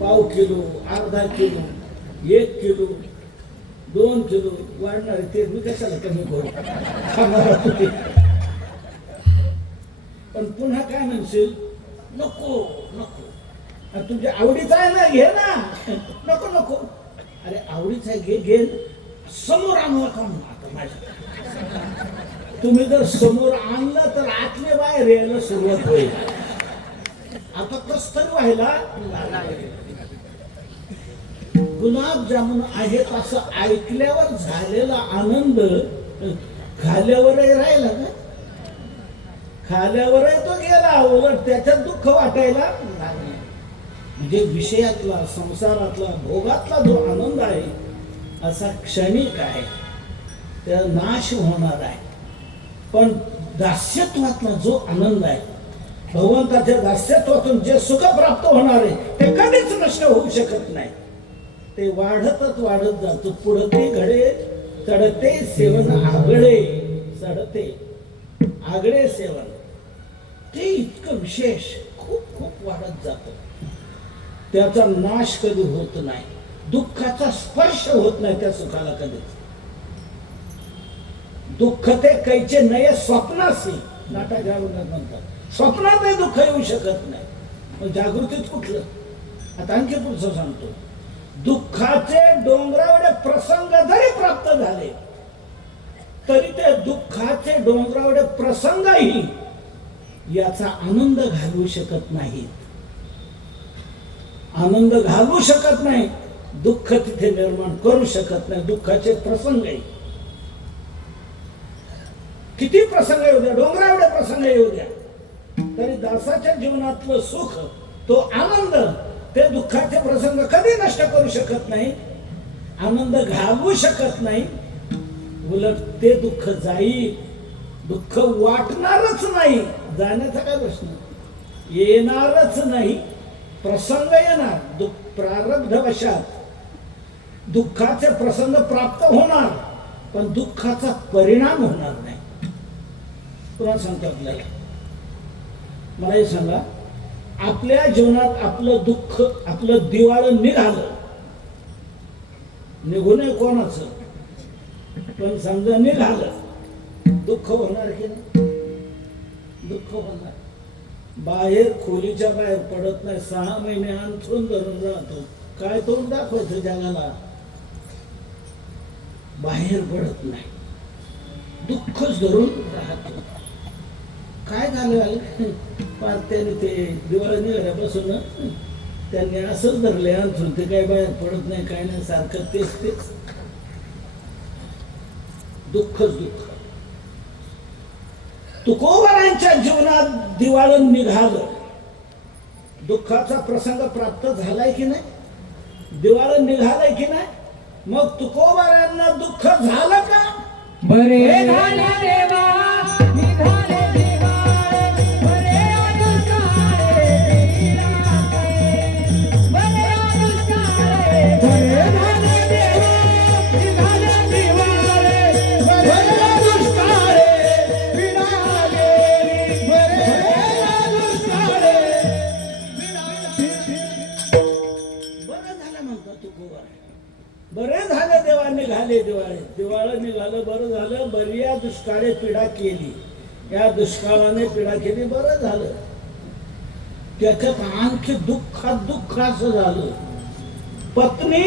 पाव किलो, अर्धा किलो, 1 किलो, 2 किलो वाढणार. ते मी कशाला कमी करू? खाणार तुम्ही. पण पुन्हा काय म्हणशील, नको नको, तुझ्या आवडीचा आहे ना, घे ना. नको नको, अरे आवडीचा आहे, घे घे. समोर आणला का म्हणून आता माझ्या. तुम्ही जर समोर आणलं तर आतले बाहेर यायला सुरुवात होईल. आता कस तरी व्हायला. गुलाबजामुन आहेत असं ऐकल्यावर झालेला आनंद खाल्यावरही राहिला का? खाल्यावरही तो गेला, उलट त्याच्यात दुःख वाटायला लागले. म्हणजे विषयातला, संसारातला, भोगातला जो आनंद आहे असा क्षणिक आहे, त्या नाश होणार आहे. पण दास्यत्वातला जो आनंद आहे, भगवंताच्या दास्यत्वातून जे सुख प्राप्त होणार आहे ते कधीच नष्ट होऊ शकत नाही. ते वाढतच वाढत जातं. पुढते घडे चढते सेवन आगळे, चढते आगळे सेवन, ते इतकं विशेष खूप खूप वाढत जातं. त्याचा नाश कधी होत नाही, दुःखाचा स्पर्श होत नाही त्या सुखाला कधीच. दुःख ते कैचे नये स्वप्नासी, नाटक म्हणतात. स्वप्नातही दुःख येऊ शकत नाही, मग जागृतीत कुठलं? आता आणखी पुढचं सांगतो. दुःखाचे डोंगरावडे प्रसंग जरी प्राप्त झाले तरी ते दुःखाचे डोंगरावडे प्रसंगही याचा आनंद घालवू शकत नाहीत. आनंद घालवू शकत नाही, दुःख तिथे निर्माण करू शकत नाही. दुःखाचे प्रसंगही, किती प्रसंग येऊ द्या, डोंगरावडे प्रसंग येऊ द्या, तरी दासाच्या जीवनातलं सुख, तो आनंद, ते दुःखाचे प्रसंग कधी नष्ट करू शकत नाही, आनंद घालवू शकत नाही. उलट ते दुःख जाईल, दुःख वाटणारच नाही, जाण्याचा काय प्रश्न, येणारच नाही. प्रसंग येणार, प्रारब्धवशात दुःखाचे प्रसंग प्राप्त होणार, पण दुःखाचा परिणाम होणार नाही. पुन्हा सांगतो आपल्याला, मला हे सांगा, आपल्या जीवनात आपलं दुःख, आपलं दिवाळं निघालं, निघू नये कोणाचं, पण समजा निघालं, दुःख होणार की नाही? दुःख होणार. बाहेर खोलीच्या बाहेर पडत नाही, 6 महिने अंथरून धरून राहतो, काय तोंड दाखवायचं जगाला? बाहेर पडत नाही, दुःखच धरून राहतो. काय झालं? त्याने ते दिवाळी निघाल्यापासून त्यांनी असंच धरले अंथरून, ते काय बाहेर पडत नाही, काय नाही, सारखं तेच दुःखच दुःख. तुकोबारांच्या जीवनात दिवाळं निघालं, दुःखाचा प्रसंग प्राप्त झालाय की नाही? दिवाळं निघालंय की नाही? मग तुकोबारांना दुःख झालं का? बरे झाले देवा निघाले दिवाळे, बरे अनुष्काळे बरे अनुष्काळे, बरे झाले देवा निघाले दिवाळे, बरे अनुष्काळे विनाले, बरे अनुष्काळे. बरं झालं म्हणतो तुकोबार, बरे झाले देवा निघाले दिवाळे, दिवाळं निघालं, बरं झालं. बरी या दुष्काळे पीडा केली, या दुष्काळाने पीडा केली, बरं झालं. त्याच्यात आणखी दुःखात दुःख असं झालं, पत्नी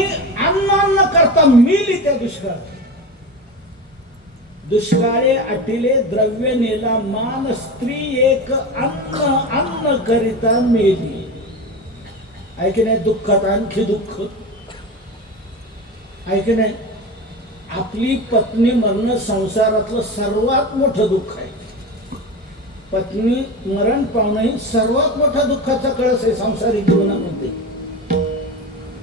अन्न करता मेली त्या दुष्काळात. दुष्काळे अटिले द्रव्य नेला मान, स्त्री एक अन्न करिता मेली. ऐक नाही, दुःखात आणखी दुःख. ऐक नाही, आपली पत्नी मरण संसारातलं सर्वात मोठं दुःख आहे. पत्नी मरण पावणं ही सर्वात मोठा दुःखाचा कळस आहे सांसारिक जीवनामध्ये.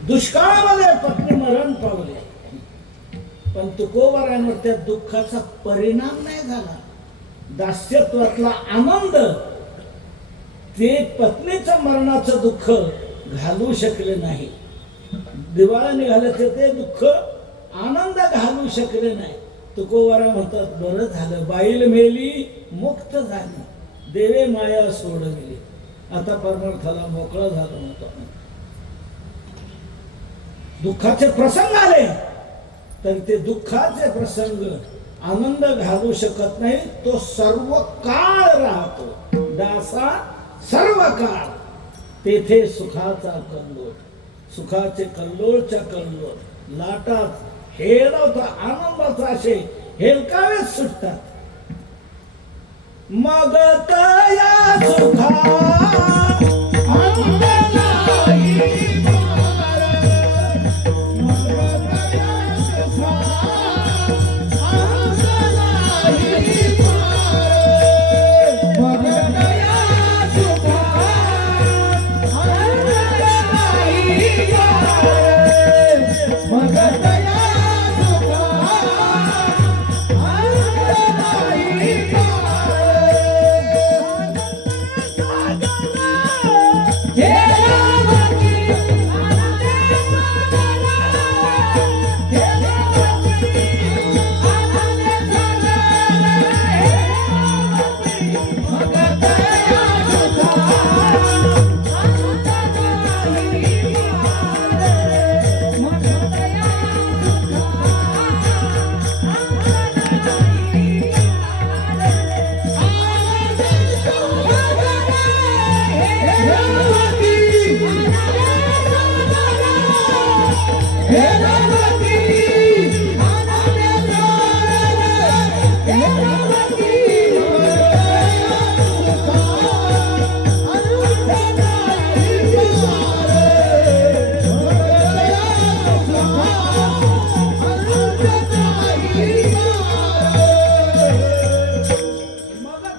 दुष्काळामध्ये पत्नी मरण पावले, पण तुकोबारांवर त्या दुःखाचा परिणाम नाही झाला. दास्यत्वातला आनंद ते पत्नीचं मरणाचं दुःख घालू शकले नाही. दिवाळं निघालं ते दुःख आनंद घालू शकले नाही. तुकोबारा म्हणतात, बरं झालं, बाईल मेली मुक्त झाली, देवे माया सोडली, आता परमार्थाला मोकळा झाला म्हणतो. दुःखाचे प्रसंग आले तर ते दुःखाचे प्रसंग आनंद घालू शकत नाही, तो सर्व काळ राहतो. दासा सर्व काळ तेथे सुखाचा कल्लोळ, सुखाचे कल्लोळच्या कल्लोळ लाटात हेलवता आनंदाचा असे हेलकावेच सुटतात. मग तया सुखा अंत नाही पार, मग तया सुखा अंत नाही पार, मग तया सुखा अंत नाही पार, मग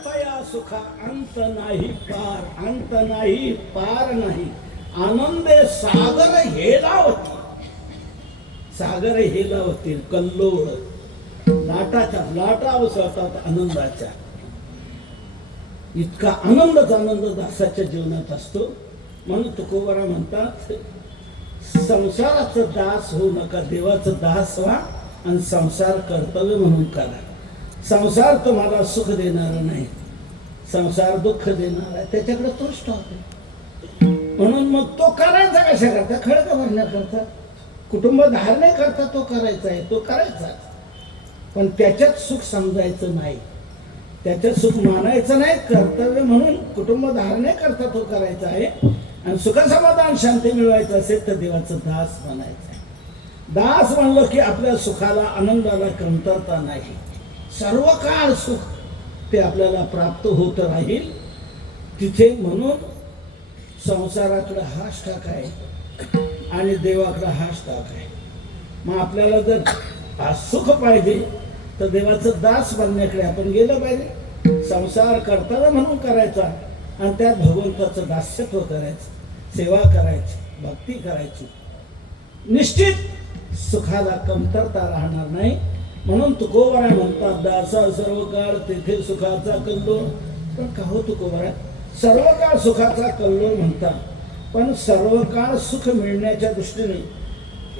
तया सुखा अंत नाही पार. अंत नाही पार, अंत नाही पार नाही. आनंदे सागर हेलावती, सागर हेलावती कल्लोळ. लाटा उसळतात आनंदाच्या. इतका आनंद दासाच्या जीवनात असतो. म्हणून तुकोबारा म्हणतात, संसाराचं दास होऊ नका, देवाचं दास व्हा आणि संसार कर्तव्य म्हणून करा. संसार तुम्हाला सुख देणार नाही, संसार दुःख देणार आहे, त्याच्याकडे तोच होते. म्हणून मग तो करायचा कशा करता? खळग भरण्याकरता, कुटुंब धारणे करता तो करायचा आहे, तो करायचाच. पण त्याच्यात सुख समजायचं नाही, त्याच्यात सुख मानायचं नाही. कर्तव्य म्हणून कुटुंब धारणे करता तो करायचा आहे. आणि सुख समाधान शांती मिळवायचं असेल तर देवाचं दास म्हणायचं आहे. दास म्हणलं की आपल्या सुखाला आनंदाला कमतरता नाही, सर्व काळ सुख ते आपल्याला प्राप्त होत राहील तिथे. म्हणून संसाराकडे हाच टाक आहे आणि देवाकडे हाच टाक आहे. मग आपल्याला जर सुख पाहिजे तर देवाचं दास बनण्याकडे आपण गेलं पाहिजे. संसार कर्तव्य म्हणून करायचा आणि त्यात भगवंताचं दास्यत्व करायचं, सेवा करायची, भक्ती करायची. निश्चित सुखाला कमतरता राहणार नाही. म्हणून तुकोबारा म्हणतात, दासा सर्व काळ तेथे सुखाचा कल्लोळ. पण का हो तुकोबारा, सर्व काळ सुखाचा कल्लोळ म्हणतात, पण सर्व काळ सुख मिळण्याच्या दृष्टीने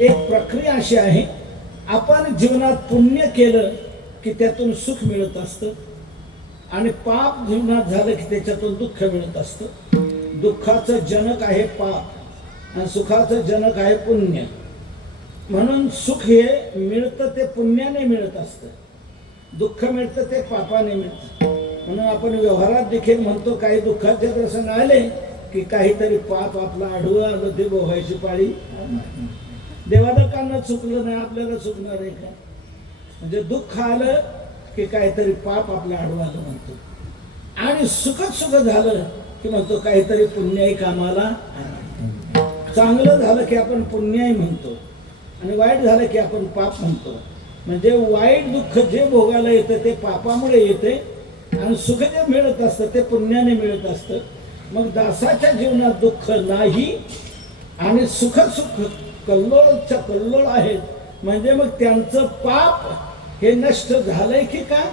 एक प्रक्रिया अशी आहे, आपण जीवनात पुण्य केलं की त्यातून सुख मिळत असतं आणि पाप जीवनात झालं की त्याच्यातून दुःख मिळत असतं. दुःखाचं जनक आहे पाप आणि सुखाचं जनक आहे पुण्य. म्हणून सुख हे मिळतं ते पुण्याने मिळत असतं, दुःख मिळतं ते पापाने मिळतं. म्हणून आपण व्यवहारात देखील म्हणतो, काही दुःखाचे प्रसंग आले की काहीतरी पाप आपला आढळून आलं ते भोगायची पाळी. देवादकांना चुकलं नाही, आपल्याला चुकणार आहे का? म्हणजे दुःख आलं की काहीतरी पाप आपल्या आढळून आलं म्हणतो. आणि सुख झालं की म्हणतो काहीतरी पुण्याई कामाला. चांगलं झालं की आपण पुण्याई म्हणतो आणि वाईट झालं की आपण पाप म्हणतो. म्हणजे वाईट दुःख जे भोगायला येतं ते पापामुळे येते आणि सुख जे मिळत असतं ते पुण्याने मिळत असतं. मग दासाच्या जीवनात दुःख नाही आणि सुख कल्लोळच्या कल्लोळ आहेत. म्हणजे मग त्यांचं पाप हे नष्ट झालंय की काय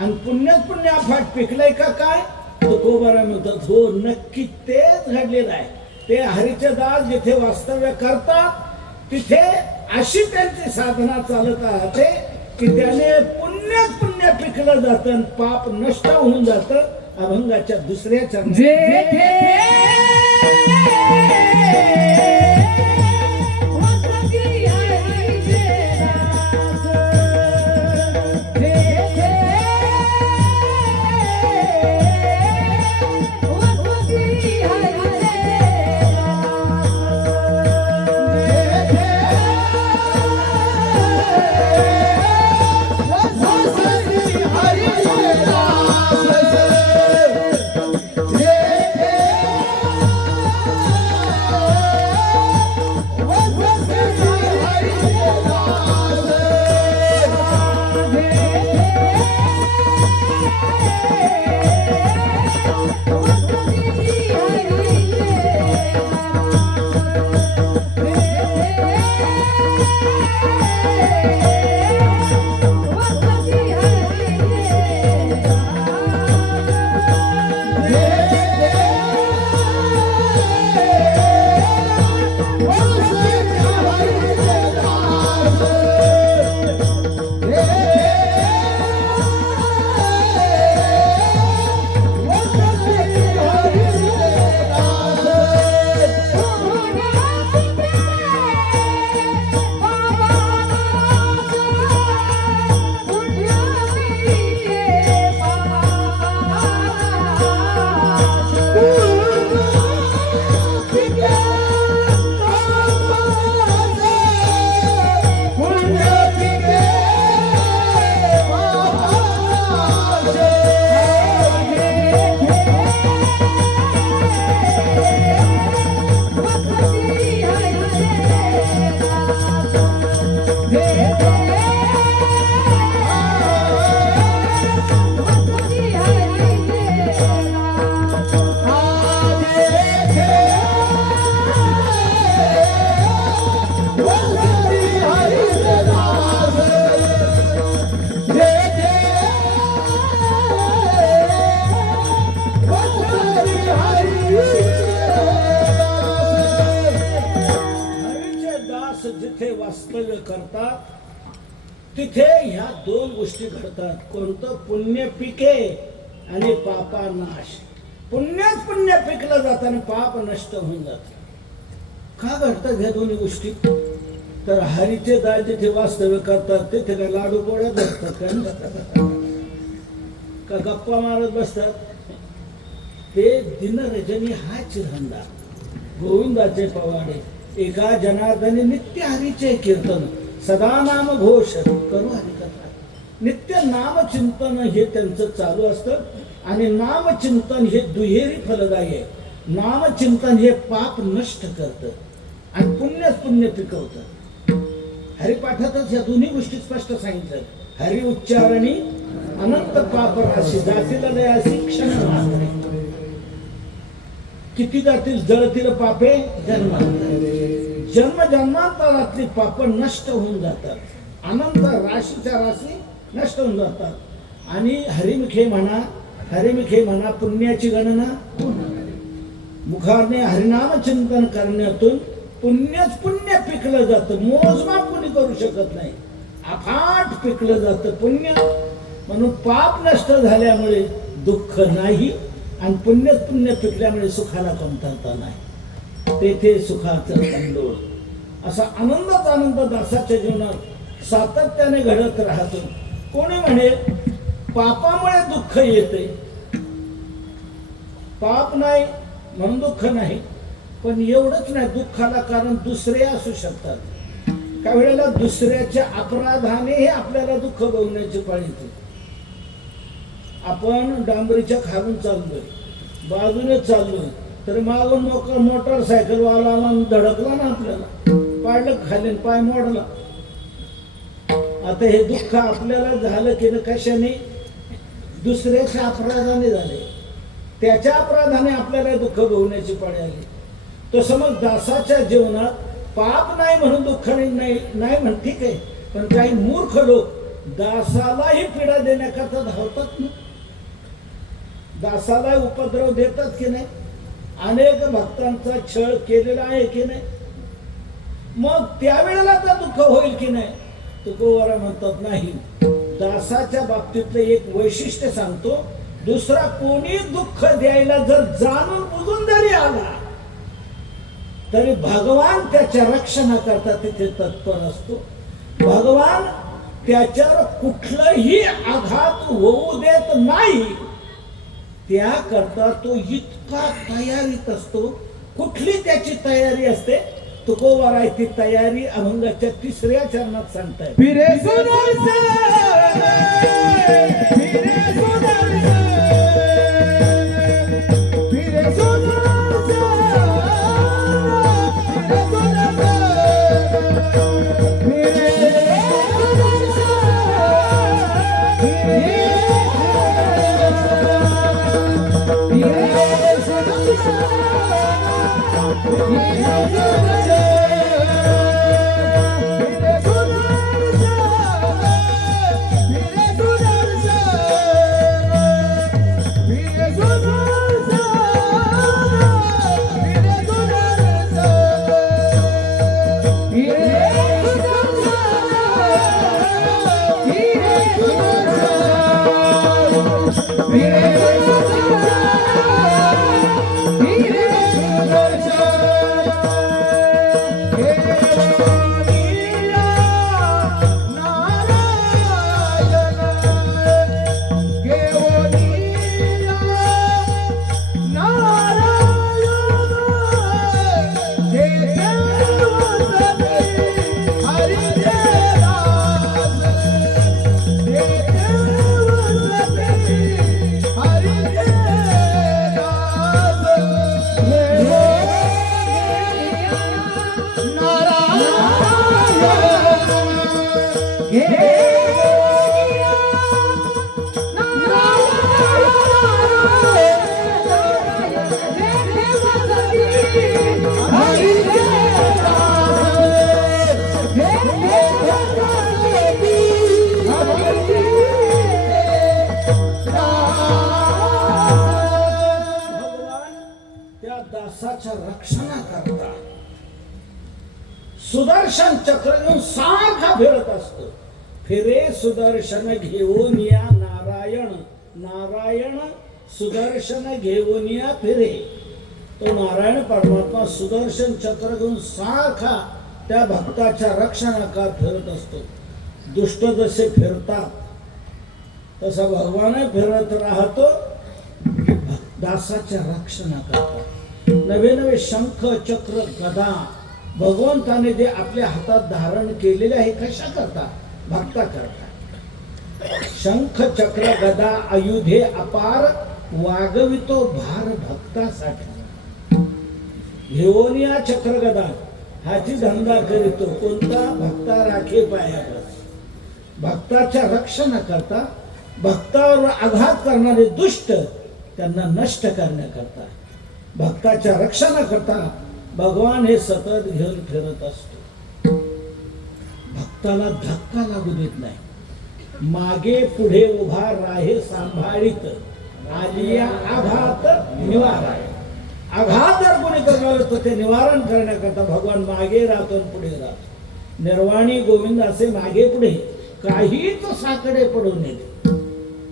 आणि पुण्यात पुण्य अफाट पिकलंय का काय? तुकोबारा म्हणतात, हो नक्की तेच घडलेलं आहे. ते हरीचे दास जिथे वास्तव्य करतात तिथे अशी त्यांची साधना चालत राहते की त्याने पुण्य पिकलं जातं आणि पाप नष्ट होऊन जातं अभंगाच्या दुसऱ्या चरणात. करतात तिथे ह्या दोन गोष्टी घडतात. कोणतं? पुण्य पिके आणि पापा नाश. पुण्यच पुण्य पिकलं जातं आणि पाप नष्ट होऊन जात. का घडतात ह्या दोन्ही गोष्टी? तर हरीचे दाय जिथे वास्तव्य करतात तिथे काय लाडू पोळ्या बसतात का गप्पा मारत बसतात? ते दिनरजनी हाच धंदा. गोविंदाचे पवाडे एका जनार्दनी नित्य हरीचे कीर्तन सदा नाम घोष करू हरिकथा. नित्य नामचिंतन हे त्यांचं चालू असतं आणि नामचिंतन हे दुहेरी फलदायी आहे. नामचिंतन हे पाप नष्ट करतं आणि पुण्यच पुण्य पिकवतं. हरिपाठातच या दोन्ही गोष्टी स्पष्ट सांगितलं. हरि उच्चारणी अनंत पाप राशी जातील लयासी क्षण मात्रे. किती जातील जळतील पापे जन्मांतरे. जन्म जन्मांतरातली पाप नष्ट होऊन जातात. अनंत राशीच्या राशी नष्ट होऊन जातात. आणि हरिमुखे म्हणा पुण्याची गणना. मुखाने हरिनाम चिंतन करण्यातून पुण्यच पुण्य पिकलं जातं. मोजमाप कोणी करू शकत नाही. अफाट पिकलं जातं पुण्य. म्हणून पाप नष्ट झाल्यामुळे दुःख नाही आणि पुण्यच पुण्य पिकल्यामुळे सुखाला कमतरता नाही. तेथे सुखाचं कंडोळ. असा आनंदच आनंद दासाच्या जीवनात सातत्याने घडत राहतो. कोणी म्हणेल पापामुळे दुःख येते. पाप नाही म्हणून दुःख नाही. पण एवढंच नाही, दुःखाला कारण दुसरे असू शकतात. काही वेळेला दुसऱ्याच्या अपराधाने आपल्याला दुःख भोगण्याची पाळी येते. आपण डांबरीच्या खालून चाललोय, बाजूने चाललोय, तर मागून मोटरसायकल वाला धडकला ना आपल्याला, पाडलं खाली, पाय मोडला. आता हे दुःख आपल्याला झालं की ना कशाने? दुसऱ्याच्या अपराधाने झाले. त्याच्या अपराधाने आपल्याला दुःख भोगण्याची पाळी आली. तसं मग दासाच्या जीवनात पाप नाही म्हणून दुःख नाही म्हण, ठीक आहे. पण काही मूर्ख लोक दासालाही पीडा देण्याकरता धावतात ना. दासाला उपद्रव देतात की नाही? अनेक भक्तांचा छळ केलेला आहे की नाही? मग त्यावेळेला तर दुःख होईल की नाही? तुकोबारा म्हणतात नाही. दासाच्या बाबतीतलं एक वैशिष्ट्य सांगतो. दुसरा कोणी दुःख द्यायला जर जाणून बुजून जरी आला तरी भगवान त्याच्या रक्षणाकरता तिथे तत्पर असतो. भगवान त्याच्यावर कुठलाही आघात होऊ देत नाही. त्याकरता तो इतका तयारीत असतो. कुठली त्याची तयारी असते? तुकोबारा ती तयारी अभंगाच्या 3ऱ्या चरणात सांगताय. फिरे सुदर्शन, फिरे सुदर्शन, फिरे सुदर्शन, फिरे सुदर्शन, फिरे सुदर्शन चक्र घेऊन सारखा फिरत असतो. फिरे सुदर्शन घेऊन या नारायण, नारायण सुदर्शन घेऊन या फिरे. तो नारायण परमात्मा सुदर्शन चक्र घेऊन सारखा त्या भक्ताच्या रक्षणाकात फिरत असतो. दुष्ट जसे फिरतात तसा भगवान फिरत राहतो दासाच्या रक्षणाकरता. नवे नवे शंख चक्र गदा भगवंताने जे आपल्या हातात धारण केलेले आहे कशा करता? भक्ता करता. शंख चक्र गदा आयुधे अपार वागवितो भार भक्तासाठी. घेऊन या चक्र गदा हाची धंदा करीतो कोणता? भक्ता राखे पायावर. भक्ताच्या रक्षणाकरता भक्तावर आघात करणारे दुष्ट त्यांना नष्ट करण्याकरता भक्ताच्या रक्षणाकरता भगवान हे सतत घेऊन फिरत असतो. भक्ताला धक्का लागू देत नाही. मागे पुढे उभा राहे सांभाळीत आलिया आघात निवारा. आघात जर कोणी करणार तर ते निवारण करण्याकरता भगवान मागे राहतो आणि पुढे राहतो. निर्वाणी गोविंद असे मागे पुढे काहीच साकडे पडू नये.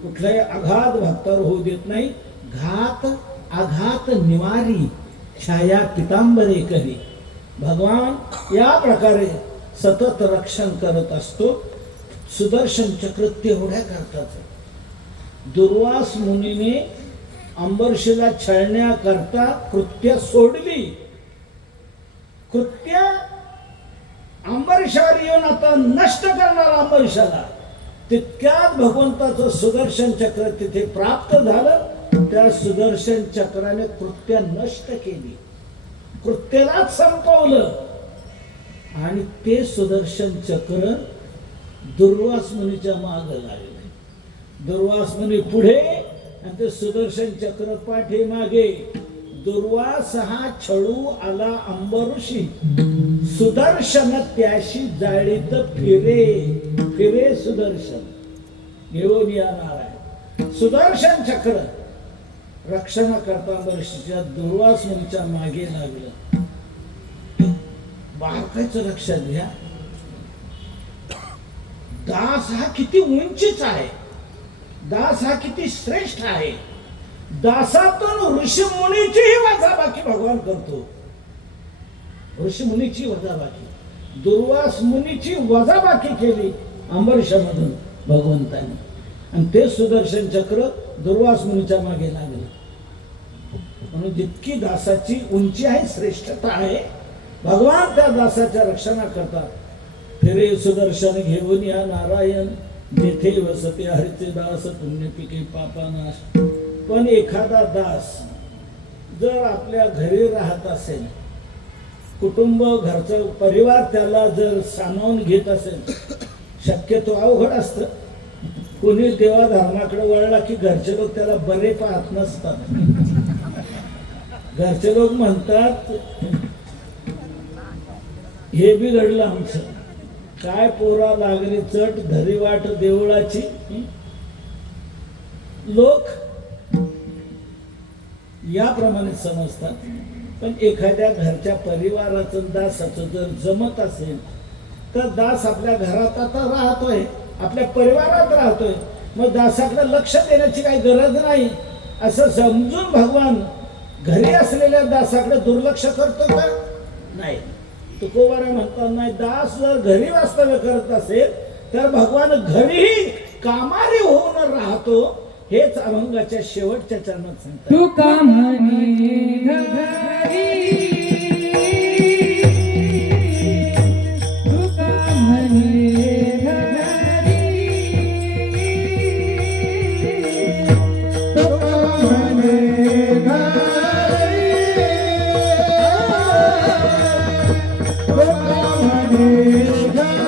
कुठलाही आघात भक्तावर होऊ देत नाही. घात आघात निवारी छाया पितांबरे करी. भगवान या प्रकारे सतत रक्षण करत असतो. सुदर्शन चक्र तेवढ्या करतात. दुर्वास मुनीने अंबरीषीला छळण्याकरता कृत्य सोडली. कृत्य अंबरीषावर येऊन आता नष्ट करणार अंबरीषाला. तितक्यात भगवंताचं सुदर्शन चक्र तिथे प्राप्त झालं. त्या सुदर्शन चक्राने कृत्य नष्ट केली. कृत्यालाच संपवलं. आणि ते सुदर्शन चक्र दुर्वास मुनीच्या मागे लागले. दुर्वास मुनी पुढे आणि ते सुदर्शन चक्र पाठीमागे. दुर्वास हा छळू आला अंबऋषी. सुदर्शन त्याशी जाळीत फिरे. फिरे सुदर्शन घेऊन या नारायण. सुदर्शन चक्र रक्षणा करता अंबरीषीच्या दुर्वास मुनीच्या मागे लागलं. बारकाईचं लक्षात घ्या. दास हा किती उंचीच आहे. दास हा किती श्रेष्ठ आहे. दासातून ऋषीमुनीचीही वजाबाकी भगवान करतो. ऋषीमुनीची वजाबाकी दुर्वास मुनीची वजाबाकी केली अंबरीषामधून भगवंताने. आणि ते सुदर्शन चक्र दुर्वास मुनीच्या मागे लागले. म्हणून जितकी दासाची उंची आहे श्रेष्ठता आहे भगवान त्या दासाच्या रक्षणा करतात. फिरे सुदर्शन घेऊन या नारायण जेथे वसते हरिचे दास पुण्य पिके पापानाश. पण एखादा दास जर आपल्या घरी राहत असेल, कुटुंब घरचं परिवार त्याला जर सामावून घेत असेल, शक्यतो अवघड असतं. कोणी देवा धर्माकडे वळला की घरचे लोक त्याला बरे पाहत नसतात. घरचे लोक म्हणतात हे बिघडलं आमचं. काय पोरा लागली चट धरी वाट देवळाची. लोक याप्रमाणे समजतात. पण एखाद्या घरच्या परिवाराचं दासाचं जर जमत असेल तर दास आपल्या घरात आता राहतोय, आपल्या परिवारात राहतोय, मग दासाकडे लक्ष देण्याची काही गरज नाही असं समजून भगवान घरी असलेल्या दासाकडे दुर्लक्ष करतो का? नाही. तुकोबारा म्हणतात नाही, दास जर घरी वास्तव्य करत असेल तर भगवान घरीही कामारी होऊन राहतो. हेच अभंगाच्या शेवटच्या चरणात सांगतात. तुका म्हणे घरी, तुका म्हणे घरी, तुका म्हणे घरी, तुका म्हणे घरी,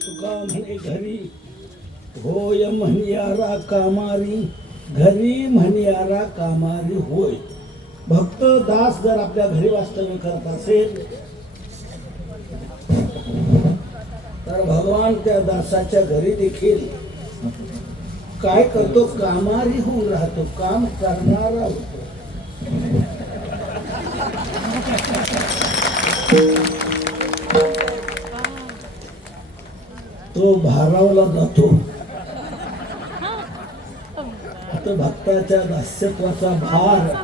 तुका म्हणे घरी होय म्हणियारा कामारी, घरी म्हणियारा कामारी होय. भक्त दास जर आपल्या घरी वास्तव्य करत असेल तर भगवान त्या दासाच्या घरी देखील काय करतो, कामारी होऊन राहतो, काम करणारा होतो. तो भारावला जातो. आता भक्ताच्या दास्यत्वाचा भार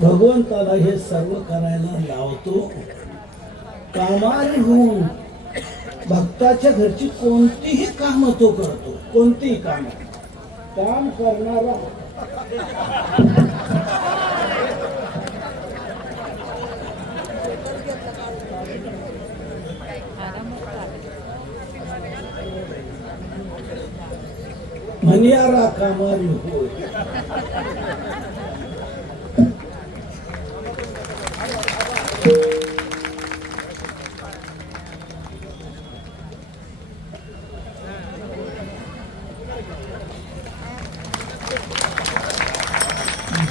भगवंताला हे सर्व करायला लावतो. कामारी होऊन भक्ताच्या घरची कोणतीही काम तो करतो, कोणतीही काम करणारा. म्हणियारा कामारी होय.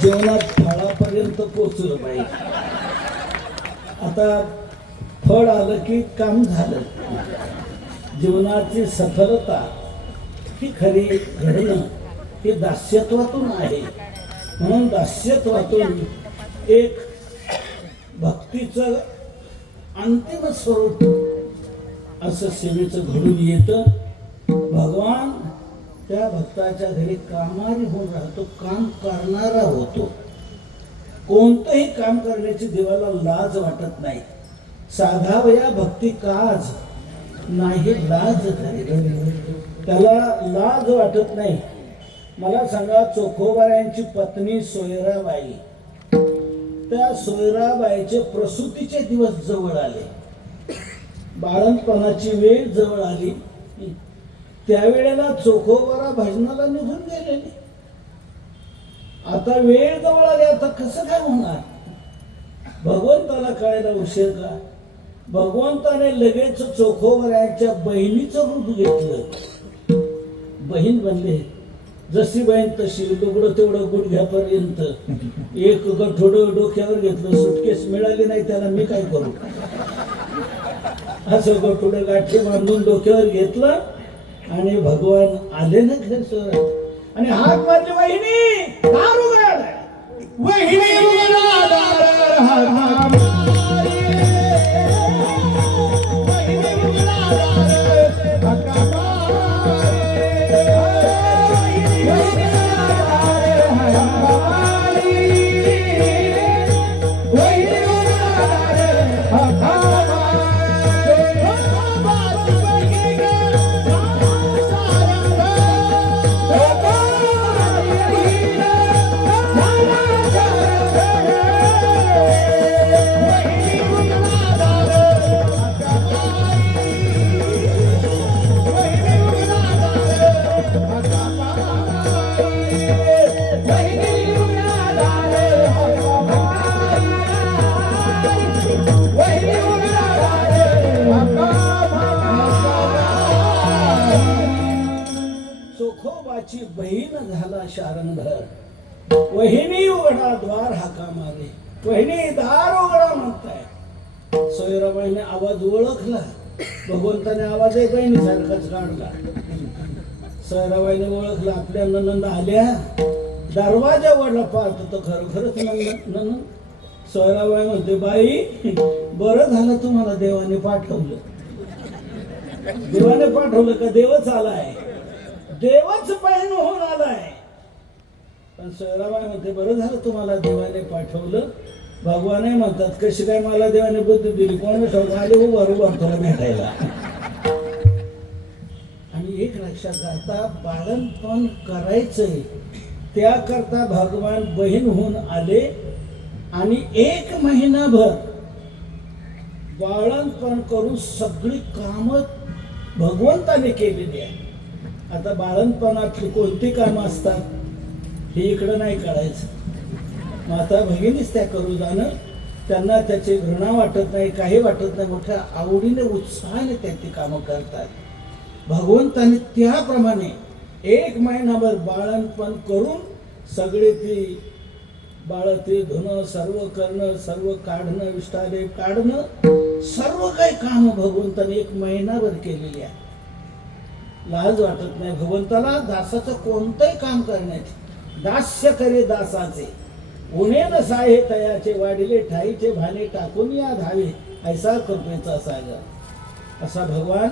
जेवणात फळापर्यंत पोचलं पाहिजे. आता फळ आलं की काम झालं. जीवनाची सफलता ही खरी घडणं हे दास्यत्वातून आहे. म्हणून दास्यत्वातून एक भक्तीचं अंतिम स्वरूप असं सेवेचं घडून येतं. भगवान त्या भक्ताच्या घरी कामारी होऊन राहतो, काम करणारा होतो. कोणतंही काम करण्याची देवाला लाज वाटत नाही. साधावया भक्ती काज नाही लाज धरली. त्याला लाज वाटत नाही. मला सांगा, चोखोबारायांची पत्नी सोयराबाई, त्या सोयराबाईचे प्रसूतीचे दिवस जवळ आले, बाळंतपणाची वेळ जवळ आली. त्यावेळेला चोखोबारा भजनाला निघून गेलेले. आता वेळ जवळ आली, आता कसं काय होणार? भगवंताला कळायला उशीर का? भगवंताने लगेच चोखोबाराच्या बहिणीचं रूप घेतलं. बहीण बनले. जशी बहीण तशी, लुगडं तेवढं गुडघ्यापर्यंत, एक गठोडं डोक्यावर घेतलं. सुटकेस मिळाली नाही त्याला मी काय करू? असं गठोडं गाठी बांधून डोक्यावर घेतलं आणि भगवान आले ना घर सोबत आणि हात मारले, वहिनी दार उघड, वहिनी उघडा दार, हात मारी. वहिनी उघडा दार, हाका मारी. वहिनी उघडा दार, हाका मारी. वहिनी उघडा दार, हाका मारी. चोखोबाची बहीण सारंग, चोखोबाची बहीण चोखोबाची बहीण झाला शारंगधर. वहिनी उघडा द्वार हाका मारे. वहिनी दार उघडा म्हणताय. सोयराबाईने आवाज ओळखला. भगवंताने आवाज बहिणी सारखाच काढला. सोयराबाईने ओळखला, आपल्या ननंद आल्या. दरवाजा वडला पाहत तर खरोखरच ननंद. सोयराबाई म्हणते, बाई बरं झालं तुम्हाला देवाने पाठवलं. देवाने पाठवलं का देवच आलाय? देवच बहीण होऊन आलाय. पण सोयराबाई म्हणते, बरं झालं तुम्हाला देवाने पाठवलं. भगवानही म्हणतात, कशी काय मला देवाने बुद्धी दिली? कोण ठेवलं? आले उभार तुला भेटायला. आणि एक लक्षात घालता, बाळंतपण करायचंय त्याकरता भगवान बहीण होऊन आले आणि 1 महिनाभर बाळंतपण करून सगळी कामं भगवंताने केलेली आहे. आता बाळंतपणातली कोणती कामं असतात हे इकडं नाही कळायचं. माता भगिनीच त्या करू जाणं. त्यांना त्याची घृणा वाटत नाही, काही वाटत नाही. मोठ्या आवडीने उत्साहाने त्या ती कामं करतात. भगवंताने त्याप्रमाणे 1 महिनाभर बाळंतपण करून सगळे ती बाळ ते धुणं, सर्व करणं, सर्व काढणं, विष्ठाले काढणं, सर्व काही काम भगवंताने 1 महिनाभर केलेली आहे. लाज वाटत नाही भगवंताला दासाचं कोणतंही काम करण्याची. दास्य करे दासाचे, उणे न साहे तयाचे, वाढिले ठाईचे भाने टाकून या धावे, ऐसा कृपेचा सागर. असा भगवान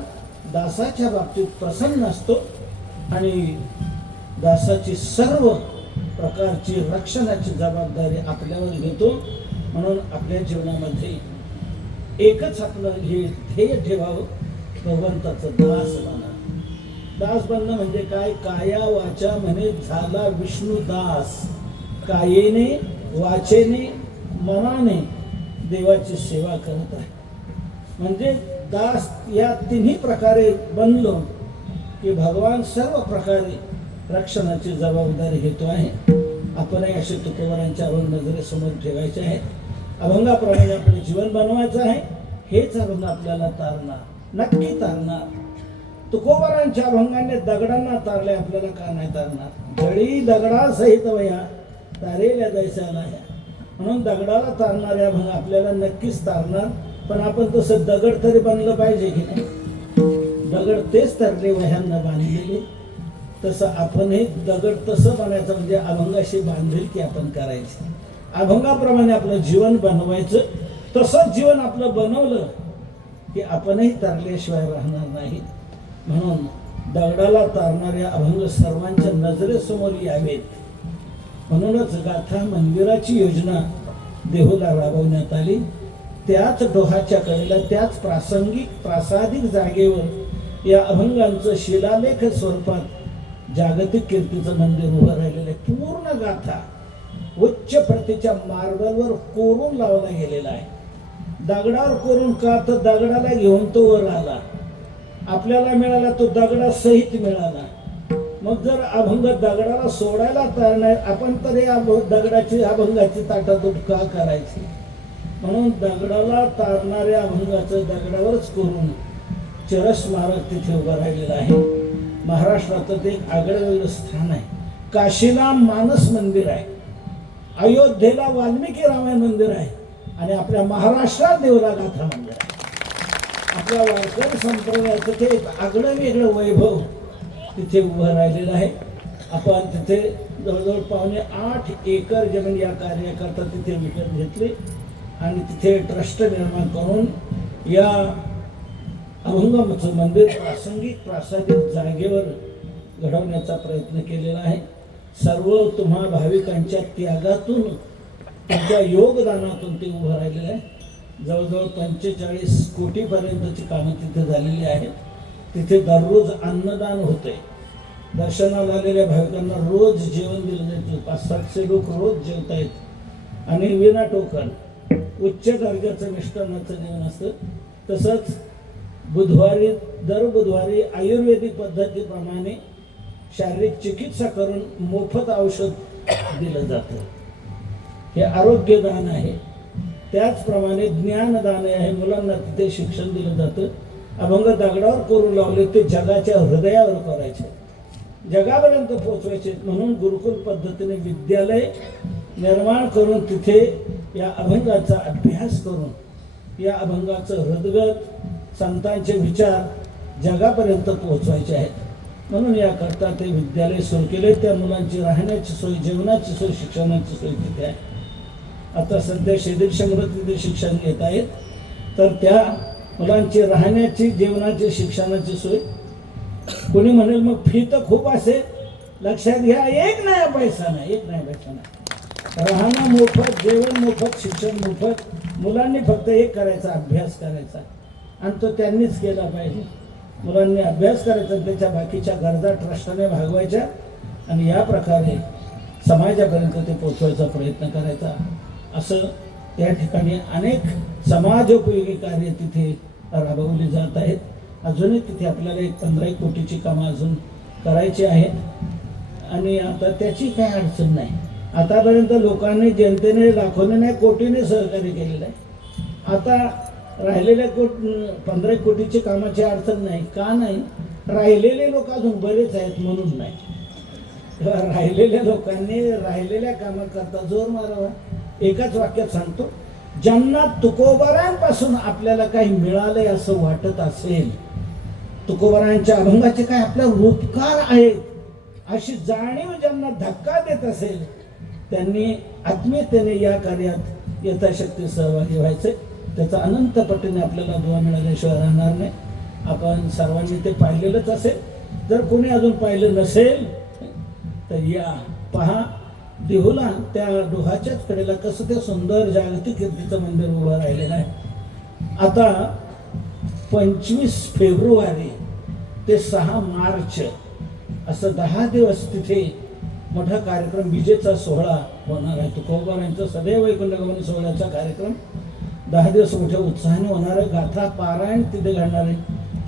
दासाच्या बाबतीत प्रसन्न असतो आणि दासाची सर्व प्रकारची रक्षणाची जबाबदारी आपल्यावर घेतो. म्हणून आपल्या जीवनामध्ये एकच आपलं हे ध्येय ठेवावं, भगवंताचं दास बना. दास बनणं म्हणजे काय? काया वाचा म्हणे झाला विष्णू दास. कायेने, वाचेने, मनाने देवाची सेवा करत आहे. म्हणजे दास या तिन्ही प्रकारे बनलो की भगवान सर्व प्रकारे रक्षणाची जबाबदारी घेतो आहे. आपणही असे तुकोबारांच्या अभंग नजरेसमोर ठेवायचे आहे. अभंगाप्रमाणे आपले जीवन बनवायचं आहे. हेच अभंग आपल्याला तारणार, नक्की तारणार. तुकोबारांच्या अभंगाने दगडांना तारले, आपल्याला का नाही तारणार? जळी दगडा सहित वया तारेल्या दैसाला ह्या. म्हणून दगडाला तारणारे अभंग आपल्याला नक्कीच तारणार. पण आपण तसं दगड तरी बनलं पाहिजे की नाही? दगड तेच तरले वह्यांना बांधलेले. तसं आपणही दगड तसं बनायचं, म्हणजे अभंगाशी बांधिलकी आपण करायची. अभंगाप्रमाणे आपलं जीवन बनवायचं. तसं जीवन आपलं बनवलं की आपणही तरल्याशिवाय राहणार नाही. म्हणून दगडाला तारणारे अभंग सर्वांच्या नजरेसमोर यावेत. म्हणूनच गाथा मंदिराची योजना देहूला राबवण्यात आली. त्याच डोहाच्या कडेला त्याच प्रासादिक जागेवर या अभंगांचं शिलालेख स्वरूपात जागतिक कीर्तीचं मंदिर उभं राहिलेलं आहे. पूर्ण गाथा उच्च प्रतीच्या मार्बलवर कोरून लावला गेलेला आहे. दगडावर कोरून का, तर दगडाला घेऊन तो वर आला, आपल्याला मिळाला तो दगडासहित मिळाला. मग जर अभंग दगडाला सोडायला तयार नाही, आपण तर या दगडाची अभंगाची ताटातूट का करायची? म्हणून दगडाला तारणाऱ्या अभंगाचं दगडावरच करून चिरस्मारक तिथे उभं राहिलेलं आहे. महाराष्ट्राचं एक आगळं स्थान आहे. काशीला मानस मंदिर आहे, अयोध्येला वाल्मिकी रामायण मंदिर आहे, आणि आपल्या महाराष्ट्रात देवला गाथा मंदिर आहे. आपल्या वारकरी संप्रदायाचं ते एक आगळं वेगळं वैभव तिथे उभं राहिलेलं आहे. आपण तिथे जवळजवळ 8.25 एकर जमीन या कार्याकरता तिथे विकत घेतली आणि तिथे ट्रस्ट निर्माण करून या अभंगाचं मंदिर प्रासादिक जागेवर घडवण्याचा प्रयत्न केलेला आहे. सर्व तुम्हा भाविकांच्या त्यागातून, त्यांच्या योगदानातून ते उभं राहिलेलं आहे. जवळजवळ 45 कोटीपर्यंतची कामं तिथे झालेली आहेत. तिथे दररोज अन्नदान होते. दर्शनाला आलेल्या भाविकांना रोज जेवण दिलं जातं. 500-700 लोक रोज जेवत आहेत आणि विना टोकन उच्च दर्जाचं मिष्टान्नाचं जेवण असतं. तसंच दर बुधवारी आयुर्वेदिक पद्धतीप्रमाणे शारीरिक चिकित्सा करून मोफत औषध दिलं जातं. हे आरोग्यदान आहे. त्याचप्रमाणे ज्ञानदान आहे. मुलांना तिथे शिक्षण दिलं जातं. अभंग दगडावर करून लावले ते जगाच्या हृदयावर करायचे, जगापर्यंत पोचवायचे. म्हणून गुरुकुल पद्धतीने विद्यालय निर्माण करून तिथे या अभंगाचा अभ्यास करून या अभंगाचं हृदगत संतांचे विचार जगापर्यंत पोहोचवायचे आहेत. म्हणून याकरता ते विद्यालय सुरू केले. त्या मुलांची राहण्याची सोय, जेवणाची सोय, शिक्षणाची सोय तिथे आहे. आता सध्या 150 मुलं तिथे शिक्षण घेत आहेत. तर त्या मुलांची राहण्याची, जेवणाची, शिक्षणाची सोय. कोणी म्हणेल मग फी तर खूप असेल. लक्षात घ्या, एक नाही पैसा नाही. राहणं मोफत, जेवण मोफत, शिक्षण मोफत. मुलांनी फक्त एक करायचा, अभ्यास करायचा, आणि तो त्यांनीच केला पाहिजे. मुलांनी अभ्यास करायचा, त्याच्या बाकीच्या गरजा ट्रस्टने भागवायच्या आणि या प्रकारे समाजापर्यंत ते पोचवायचा प्रयत्न करायचा. असं त्या ठिकाणी अनेक समाजोपयोगी कार्य तिथे राबवली जात आहेत. अजूनही तिथे आपल्याला 15 कोटीची कामं अजून करायची आहेत आणि आता त्याची काही अडचण नाही. आतापर्यंत लोकांनी, जनतेने लाखोने नाही कोटीने सहकार्य केलेलं आहे. आता राहिलेल्या 15 कोटीची कामाची अडचण नाही. का नाही? राहिलेले लोक अजून बरेच आहेत म्हणून नाही. राहिलेल्या लोकांनी राहिलेल्या कामाकरता जोर मारावा. एकाच वाक्यात सांगतो, ज्यांना तुकोबारांपासून आपल्याला काही मिळालंय असं वाटत असेल, तुकोबारांच्या अभंगाचे काय आपल्यावर उपकार आहेत अशी जाणीव ज्यांना धक्का देत असेल, त्यांनी आत्मीयतेने या कार्यात यथाशक्ती सहभागी व्हायचे. त्याचा अनंत पटीने आपल्याला दुवा मिळाल्याशिवाय राहणार नाही. आपण सर्वांनी ते पाहिलेलंच असेल. जर कोणी अजून पाहिलं नसेल तर या पहा, देहुला त्या डोहाच्याच कडेला कसं ते सुंदर जागतिक कीर्तीचं मंदिर उभं राहिलेलं आहे. आता 25 फेब्रुवारी ते 6 मार्च असं 10 दिवस तिथे मोठा कार्यक्रम, विजेचा सोहळा होणार आहे. तुकोबारांचा सदैव वैकुंठगमन सोहळ्याचा कार्यक्रम 10 दिवस मोठ्या उत्साहाने होणार आहे. गाथा पारायण तिथे घडणार आहे.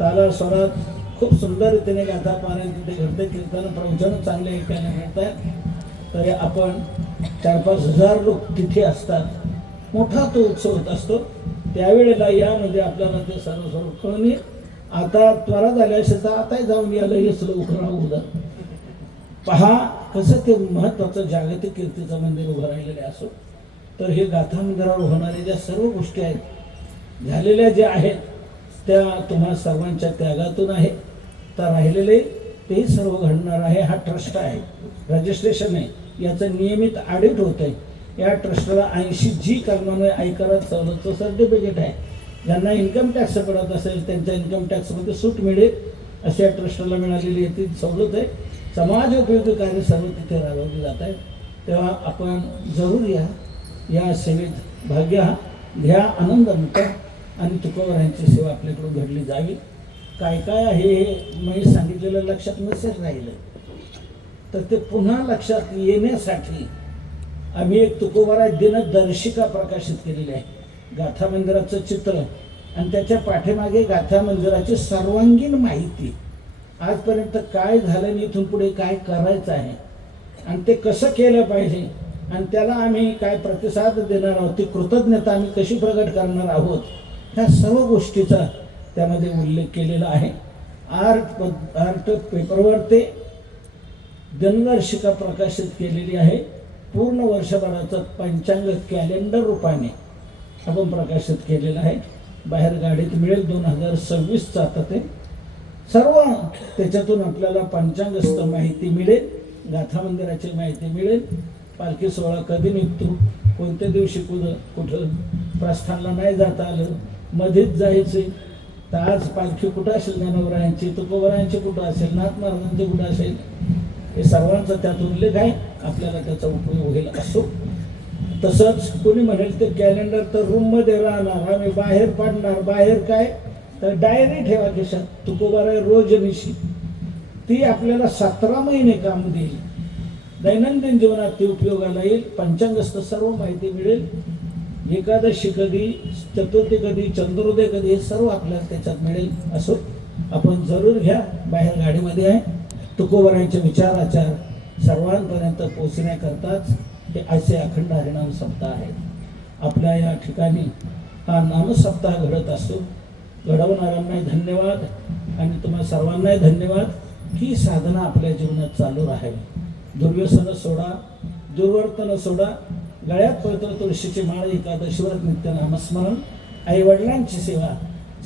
ताला स्वरात खूप सुंदर रीतीने गाथा पारायण तिथे घडते. कीर्तन प्रवचन चांगले ऐकायला मिळत आहे. तर आपण 4-5 हजार लोक तिथे असतात. मोठा तो उत्सव होत असतो. त्यावेळेला यामध्ये आपल्याला ते सर्व कळून येईल. आता त्वरा झाल्या असेल तर आता जाऊन याला हेच लवकर उदा पहा कसं ते महत्त्वाचं जागतिक कीर्तीचं मंदिर उभं राहिलेलं असो. तर हे गाथा मंदिरावर होणाऱ्या ज्या सर्व गोष्टी आहेत, झालेल्या ज्या आहेत, त्या तुम्हा सर्वांच्या त्यागातून आहे. तर राहिलेले तेही सर्व घडणार आहे. हा ट्रस्ट आहे, रजिस्ट्रेशन आहे, याचं नियमित ऑडिट होत आहे. या ट्रस्टला 80G कलमाने आयकरात सवलतचं सर्टिफिकेट आहे. ज्यांना इन्कम टॅक्स पडत असेल त्यांच्या इन्कम टॅक्समध्ये सूट मिळेल अशी या ट्रस्टला मिळालेली आहे, ती सवलत आहे. समाजोपयोगी कार्य सर्व तिथे राबवली जात आहे. तेव्हा आपण जरूर या सेवेत भाग घ्या. घ्या आनंद लुटा आणि तुकोबरायांची सेवा आपल्याकडून घडली जावी. काय काय आहे हे मी सांगितलेलं लक्षात नसेल राहिलं तर ते पुन्हा लक्षात येण्यासाठी आम्ही एक तुकोबराय दिनदर्शिका प्रकाशित केलेली आहे. गाथा मंदिराचं चित्र आणि त्याच्या पाठीमागे गाथा मंदिराची सर्वांगीण माहिती, आजपर्यंत काय झालं आणि इथून पुढे काय करायचं आहे आणि ते कसं केलं पाहिजे आणि त्याला आम्ही काय प्रतिसाद देणार आहोत, ती कृतज्ञता आम्ही कशी प्रगट करणार आहोत, ह्या सर्व गोष्टीचा त्यामध्ये उल्लेख केलेला आहे. आर्ट पेपरवर ते दिनदर्शिका प्रकाशित केलेली आहे. पूर्ण वर्षभराचं पंचांग कॅलेंडर रूपाने आपण प्रकाशित केलेलं आहे. बाहेर गाडीत मिळेल 2026चं आता ते सर्व त्याच्यातून आपल्याला पंचांगस्थ माहिती मिळेल, गाथा मंदिराची माहिती मिळेल, पालखी सोहळा कधी निघतो, कोणत्या दिवशी कुठं प्रस्थानला नाही जाता आलं, मध्येच जायचे तर आज पालखी कुठं असेल, ज्ञानोबरायांची तुकोबरायांची कुठं असेल, नाथ महाराजांची कुठं असेल, हे सर्वांचा त्यात उल्लेख आहे. आपल्याला त्याचा उपयोग होईल असो. तसंच कोणी म्हणेल ते कॅलेंडर तर रूममध्ये राहणार, आम्ही बाहेर पाडणार. बाहेर काय तर डायरी ठेवा खिशात, तुकोबराय रोजनिशी, ती आपल्याला 17 महिने काम देईल. दैनंदिन जीवनात ती उपयोगाला येईल. पंचांगस्थ सर्व माहिती मिळेल. एकादशी कधी, चतुर्थी कधी, चंद्रोदय कधी, हे सर्व आपल्याला त्याच्यात मिळेल. असो आपण जरूर घ्या. बाहेर गाडीमध्ये आहे. तुकोबरायांचे विचार आचार सर्वांपर्यंत पोचण्याकरताच हे असे अखंड हरिनाम सप्ताह आहे. आपल्या या ठिकाणी हा नामसप्ताह घडत असतो. घडवणाऱ्यांनाही धन्यवाद आणि तुम्हा सर्वांनाही धन्यवाद. ही साधना आपल्या जीवनात चालू राहावी. दुर्व्यसन सोडा, दुर्वर्तन सोडा, गळ्यात पवित्र तुळशीची माळ, एकादशीवर नित्य नामस्मरण, आई वडिलांची सेवा,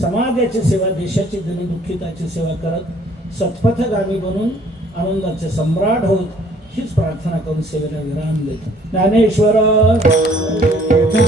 समाजाची सेवा, देशाची दीनदुःखिताची सेवा करत सत्पथगामी बनून आनंदाचे सम्राट होत हीच प्रार्थना करून सेवेला विराम देतो. ज्ञानेश्वर विठ्ठल